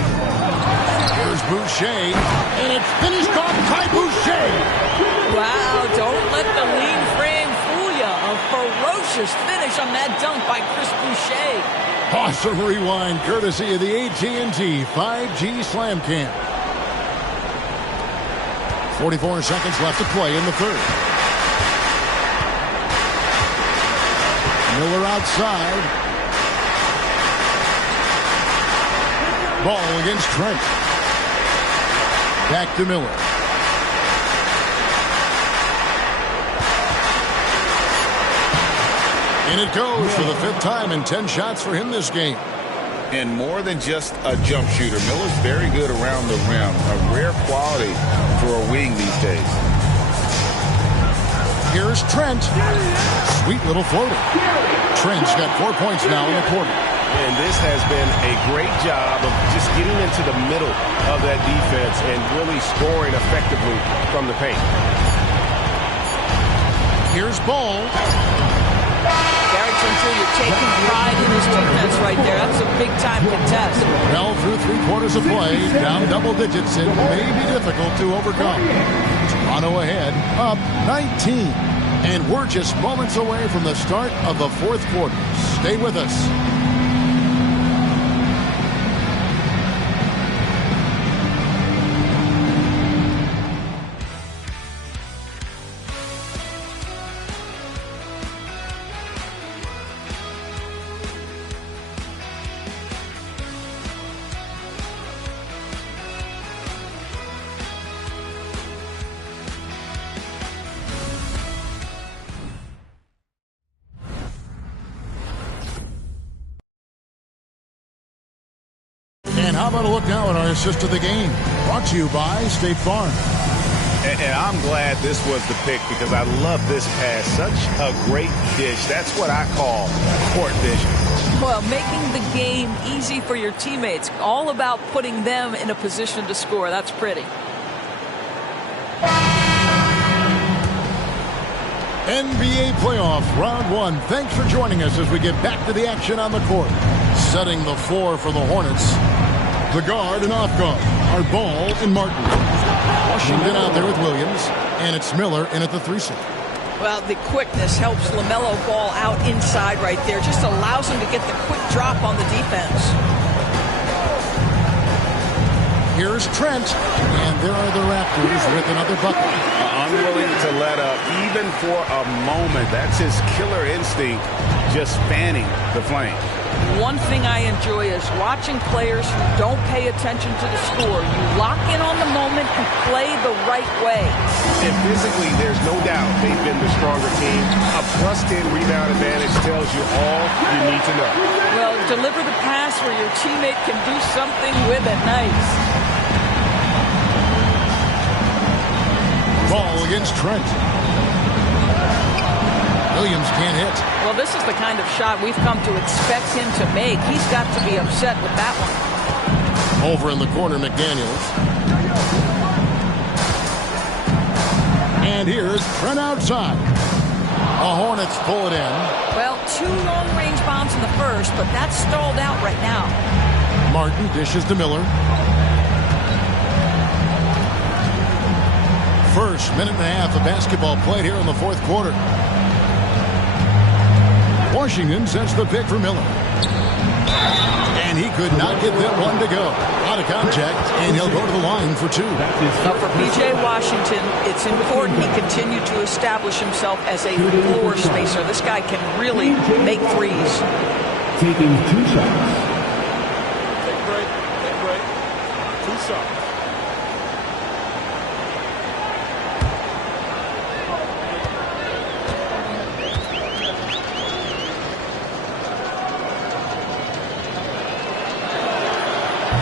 Here's Boucher. And it's finished off by Boucher. Wow, don't let the lean frame fool you. A ferocious finish on that dunk by Chris Boucher. Awesome rewind courtesy of the AT&T 5G Slam Cam. 44 seconds left to play in the third. Miller outside. Ball against Trent. Back to Miller. And it goes for the 5th time and 10 shots for him this game. And more than just a jump shooter, Miller's very good around the rim. A rare quality for a wing these days. Here's Trent. Sweet little floater. Trent's got 4 points now in the quarter. And this has been a great job of just getting into the middle of that defense and really scoring effectively from the paint. Here's Ball. Gary Trent Jr. taking pride in his defense right there. That's a big-time contest. Well, through 3 quarters of play, down double digits, it may be difficult to overcome. Toronto ahead, up 19. And we're just moments away from the start of the 4th quarter. Stay with us. And how about a look now at our assist of the game? Brought to you by State Farm. And I'm glad this was the pick because I love this pass. Such a great dish. That's what I call court vision. Well, making the game easy for your teammates. All about putting them in a position to score. That's pretty. NBA playoff round 1. Thanks for joining us as we get back to the action on the court. Setting the floor for the Hornets. The guard and off guard are Ball and Martin. Washington out there with Williams. And it's Miller in at the 3 seat. Well, the quickness helps LaMelo Ball out inside right there. Just allows him to get the quick drop on the defense. Here's Trent, and there are the Raptors with another bucket. Unwilling to let up, even for a moment. That's his killer instinct, just fanning the flame. One thing I enjoy is watching players who don't pay attention to the score. You lock in on the moment and play the right way. And physically, there's no doubt they've been the stronger team. A +10 rebound advantage tells you all you need to know. Well, deliver the pass where your teammate can do something with it. Nice. Ball against Trent. Williams can't hit. Well, this is the kind of shot we've come to expect him to make. He's got to be upset with that one. Over in the corner, McDaniels. And here's Trent outside. The Hornets pull it in. Well, 2 long-range bombs in the first, but that's stalled out right now. Martin dishes to Miller. First minute and a half of basketball played here in the fourth quarter. Washington sets the pick for Miller. And he could not get that one to go. Out of contact, and he'll go to the line for 2. Now for P.J. Washington, it's important he continue to establish himself as a floor spacer. This guy can really make threes. Taking 2 shots. Take a break. 2 shots.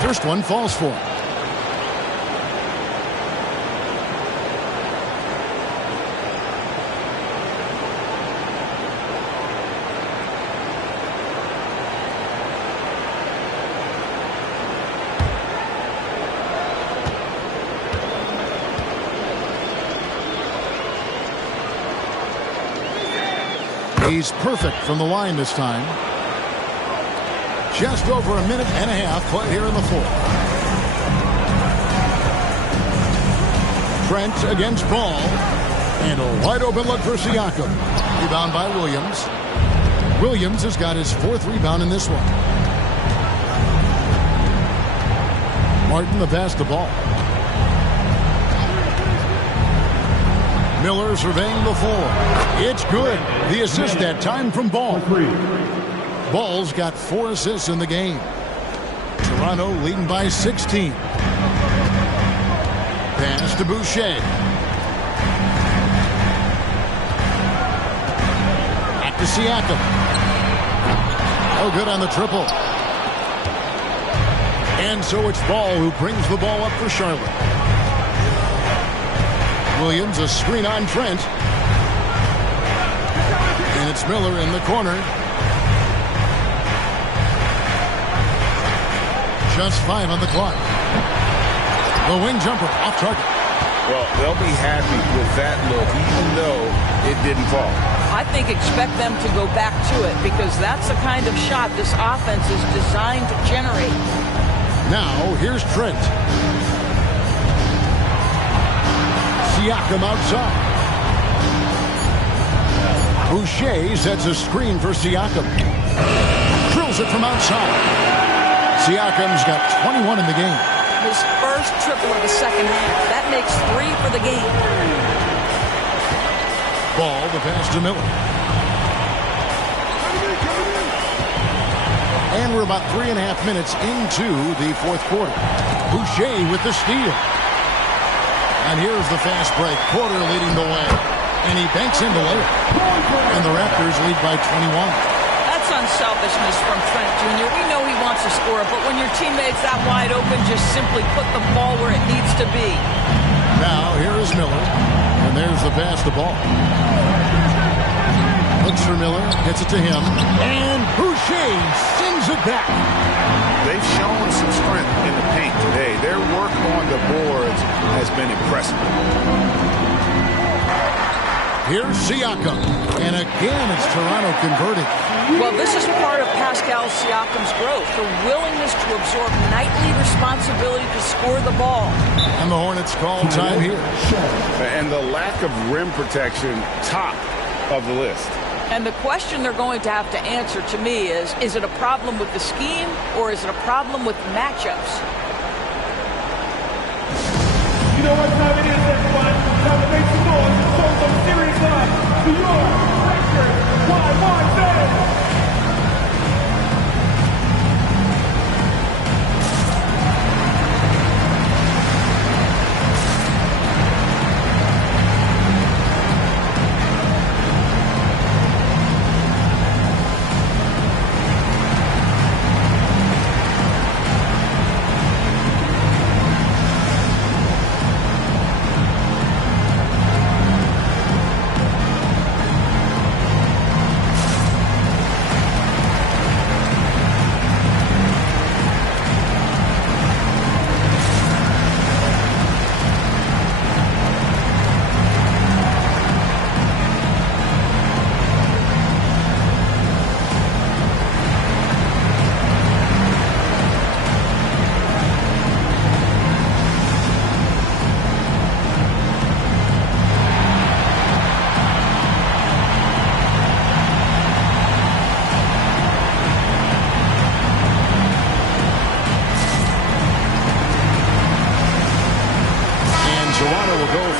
First one falls for him. He's perfect from the line this time. Just over a minute and a half played here in the fourth. Trent against Ball. And a wide open look for Siakam. Rebound by Williams. Williams has got his 4th rebound in this one. Martin the pass the ball. Miller surveying the floor. It's good. The assist that time from Ball. Ball's got 4 assists in the game. Toronto leading by 16. Pass to Boucher. Back to Siakam. Oh, good on the triple. And so it's Ball who brings the ball up for Charlotte. Williams, a screen on Trent. And it's Miller in the corner. Just 5 on the clock. The wing jumper off target. Well, they'll be happy with that look, even though it didn't fall. I think expect them to go back to it because that's the kind of shot this offense is designed to generate. Now, here's Trent. Siakam outside. Boucher sets a screen for Siakam. Drills it from outside. Siakam's got 21 in the game. His first triple of the second half. That makes 3 for the game. Ball, the pass to Miller. And we're about 3.5 minutes into the fourth quarter. Boucher with the steal. And here's the fast break. Porter leading the way. And he banks in the layup. And the Raptors lead by 21. Unselfishness from Trent Jr. We know he wants to score, but when your teammate's that wide open, just simply put the ball where it needs to be. Now, here is Miller, and there's the pass to Ball. Looks for Miller, gets it to him, and Boucher sends it back. They've shown some strength in the paint today. Their work on the boards has been impressive. Here's Siakam. And again, it's Toronto converting. Well, this is part of Pascal Siakam's growth, the willingness to absorb nightly responsibility to score the ball. And the Hornets call time here. And the lack of rim protection, top of the list. And the question they're going to have to answer to me is it a problem with the scheme or is it a problem with matchups? You know what time it is, everyone? Time to make some noise and show some serious love to your Raptors PIR1G5.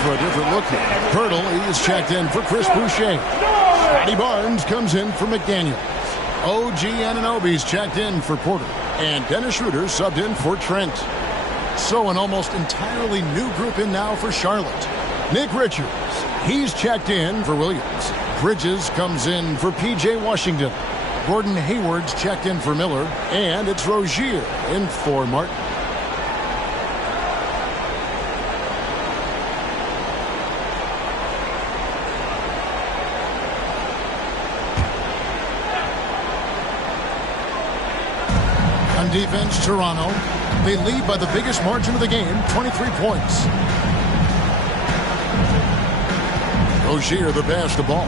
For a different look here. Hurdle is checked in for Chris Boucher. Scotty Barnes comes in for McDaniels. OG Anunoby's checked in for Porter. And Dennis Schroeder subbed in for Trent. So an almost entirely new group in now for Charlotte. Nick Richards, he's checked in for Williams. Bridges comes in for P.J. Washington. Gordon Hayward's checked in for Miller. And it's Rozier in for Martin. On defense, Toronto. They lead by the biggest margin of the game, 23 points. Rozier, the pass to ball.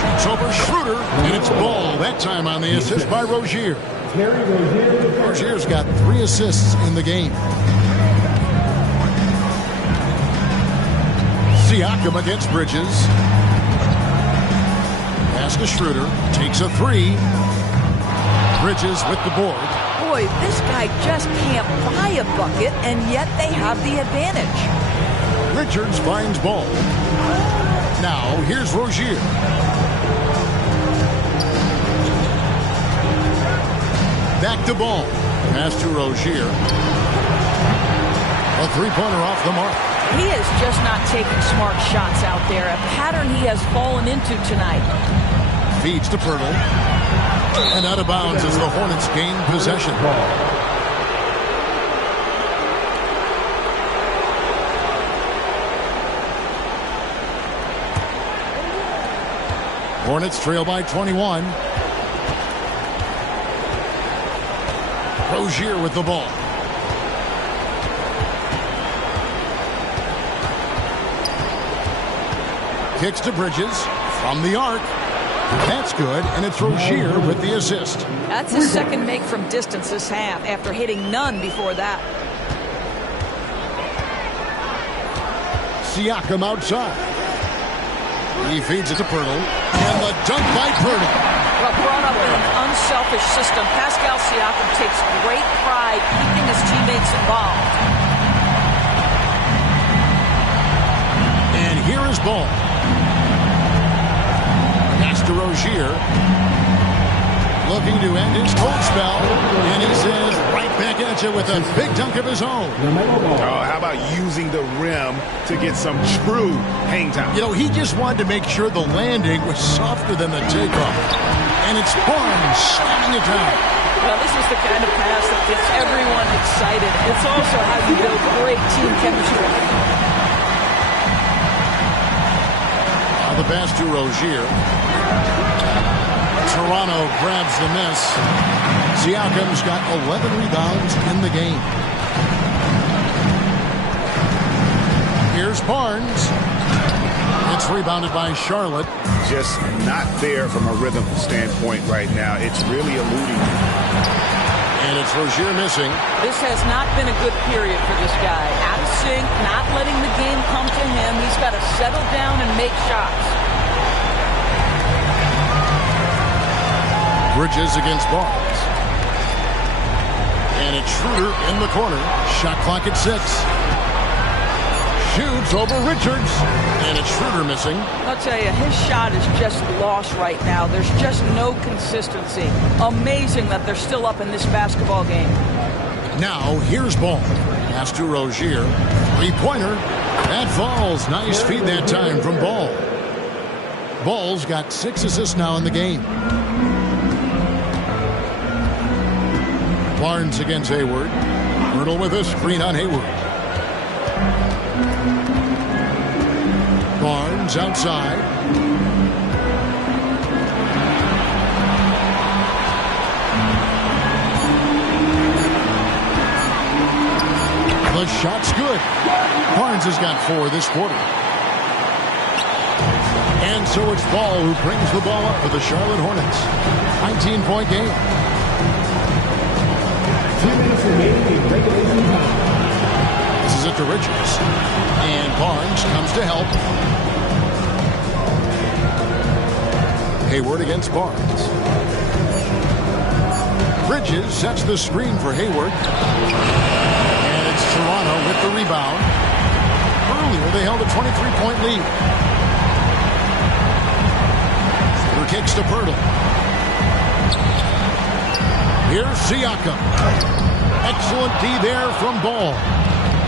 Shoots over Schroeder, and it's Ball. That time on the assist by Rozier. Rozier's got 3 assists in the game. Siakam against Bridges. Pass to Schroeder. Takes a 3. Bridges with the board. Boy, this guy just can't buy a bucket, and yet they have the advantage. Richards finds Ball. Now, here's Rozier. Back to Ball. Pass to Rozier. A three-pointer off the mark. He is just not taking smart shots out there, a pattern he has fallen into tonight. Feeds to Pirtle. And out of bounds as the Hornets gain possession. Hornets trail by 21. Rozier with the ball. Kicks to Bridges from the arc. That's good, and it's Rozier with the assist. That's his second make from distance this half after hitting none before that. Siakam outside. He feeds it to Pirtle, and the dunk by Pirtle. Well, brought up in an unselfish system, Pascal Siakam takes great pride keeping his teammates involved. And here is Ball. Pass to Rozier. Looking to end his cold spell. And he says, right back at you with a big dunk of his own. Oh, how about using the rim to get some true hang time? You know, he just wanted to make sure the landing was softer than the takeoff. And it's Barnes slamming it down. Well, this is the kind of pass that gets everyone excited. It's also how you build great team chemistry. The pass to Rozier. Toronto grabs the miss. Siakam's got 11 rebounds in the game. Here's Barnes. It's rebounded by Charlotte. Just not there from a rhythm standpoint right now. It's really eluding. And it's Rozier missing. This has not been a good period for this guy. Out of sync, not letting the game come to him. He's got to settle down and make shots. Bridges against Barnes. And it's Schroeder in the corner. Shot clock at 6. Shoots over Richards. And it's Schroeder missing. I'll tell you, his shot is just lost right now. There's just no consistency. Amazing that they're still up in this basketball game. Now, here's Ball. Pass to Rozier. Three-pointer. That falls. Nice feed that time from Ball. Ball's got 6 assists now in the game. Barnes against Hayward. Hurdle with a screen on Hayward. Barnes outside. The shot's good. Barnes has got 4 this quarter. And so it's Ball who brings the ball up for the Charlotte Hornets. 19-point game. 2 minutes remaining in regulation time. This is it to Richards. And Barnes comes to help. Hayward against Barnes. Bridges sets the screen for Hayward. And it's Toronto with the rebound. Earlier they held a 23-point lead. Schroeder kicks to Pirtle. Here's Siakam. Excellent D there from Ball.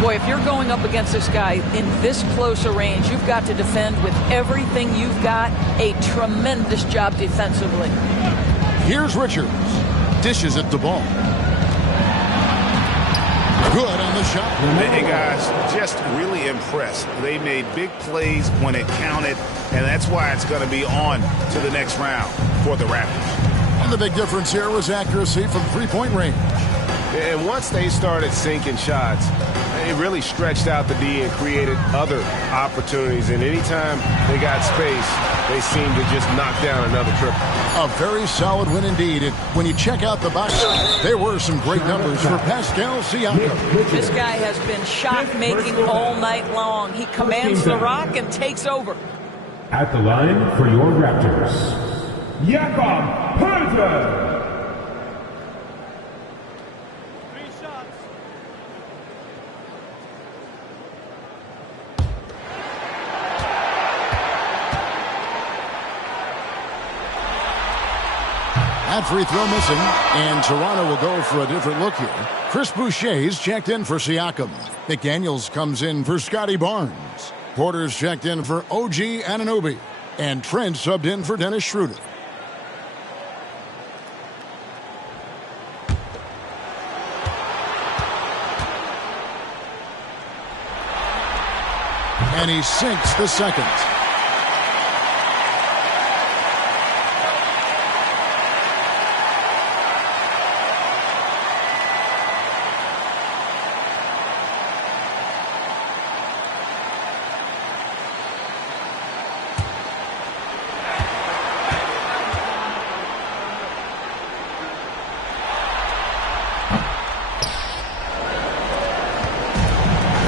Boy, if you're going up against this guy in this close a range, you've got to defend with everything you've got. A tremendous job defensively. Here's Richards. Dishes it to Ball. Good on the shot. Hey, guys, just really impressed. They made big plays when it counted, and that's why it's going to be on to the next round for the Raptors. And the big difference here was accuracy from three-point range. And once they started sinking shots, it really stretched out the D and created other opportunities. And anytime they got space, they seemed to just knock down another triple. A very solid win indeed. And when you check out the box, there were some great numbers for Pascal Siakam. This guy has been shot-making all night long. He commands the rock and takes over. At the line for your Raptors, Jakob Poeltl. That free throw missing, and Toronto will go for a different look here. Chris Boucher's checked in for Siakam. McDaniels comes in for Scotty Barnes. Porter's checked in for OG Anunoby. And Trent subbed in for Dennis Schroeder. And he sinks the second.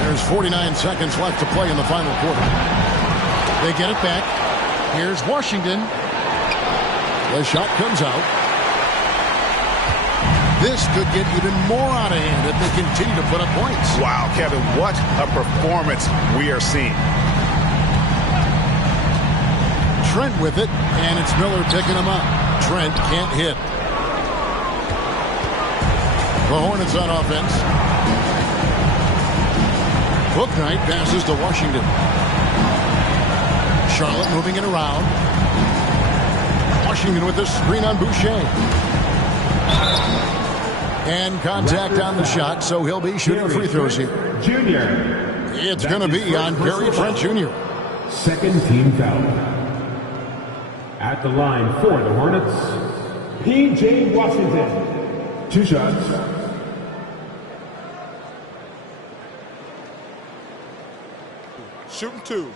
There's 49 seconds left to play in the final quarter. They get it back. Here's Washington. The shot comes out. This could get even more out of hand if they continue to put up points. Wow, Kevin, what a performance we are seeing. Trent with it, and it's Miller picking him up. Trent can't hit. The Hornets on offense. Bouknight passes to Washington. Charlotte moving it around. Washington with the screen on Boucher. And contact on the shot, so he'll be shooting free throws here. Junior. It's going to be on Gary Trent Jr. Second team foul. At the line for the Hornets, P.J. Washington. 2 shots. Shooting 2.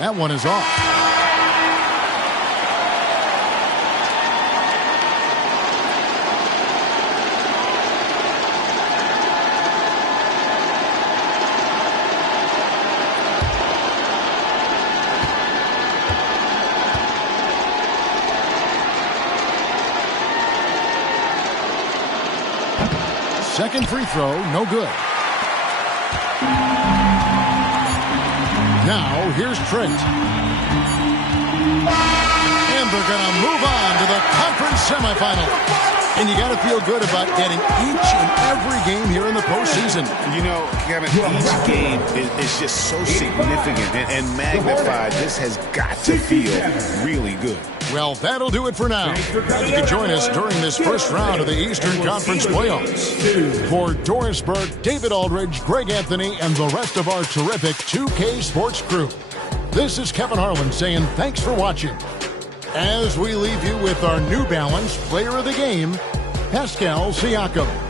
That one is off. Second free throw, no good. Now, here's Trent. And they're going to move on to the conference semifinal. And you got to feel good about getting each and every game here in the postseason. You know, Kevin, each game is just so significant and magnified. This has got to feel really good. Well, that'll do it for now. You can join us during this first round of the Eastern Conference playoffs. For Doris Burke, David Aldridge, Greg Anthony, and the rest of our terrific 2K Sports crew, this is Kevin Harlan saying thanks for watching. As we leave you with our New Balance Player of the Game, Pascal Siakam.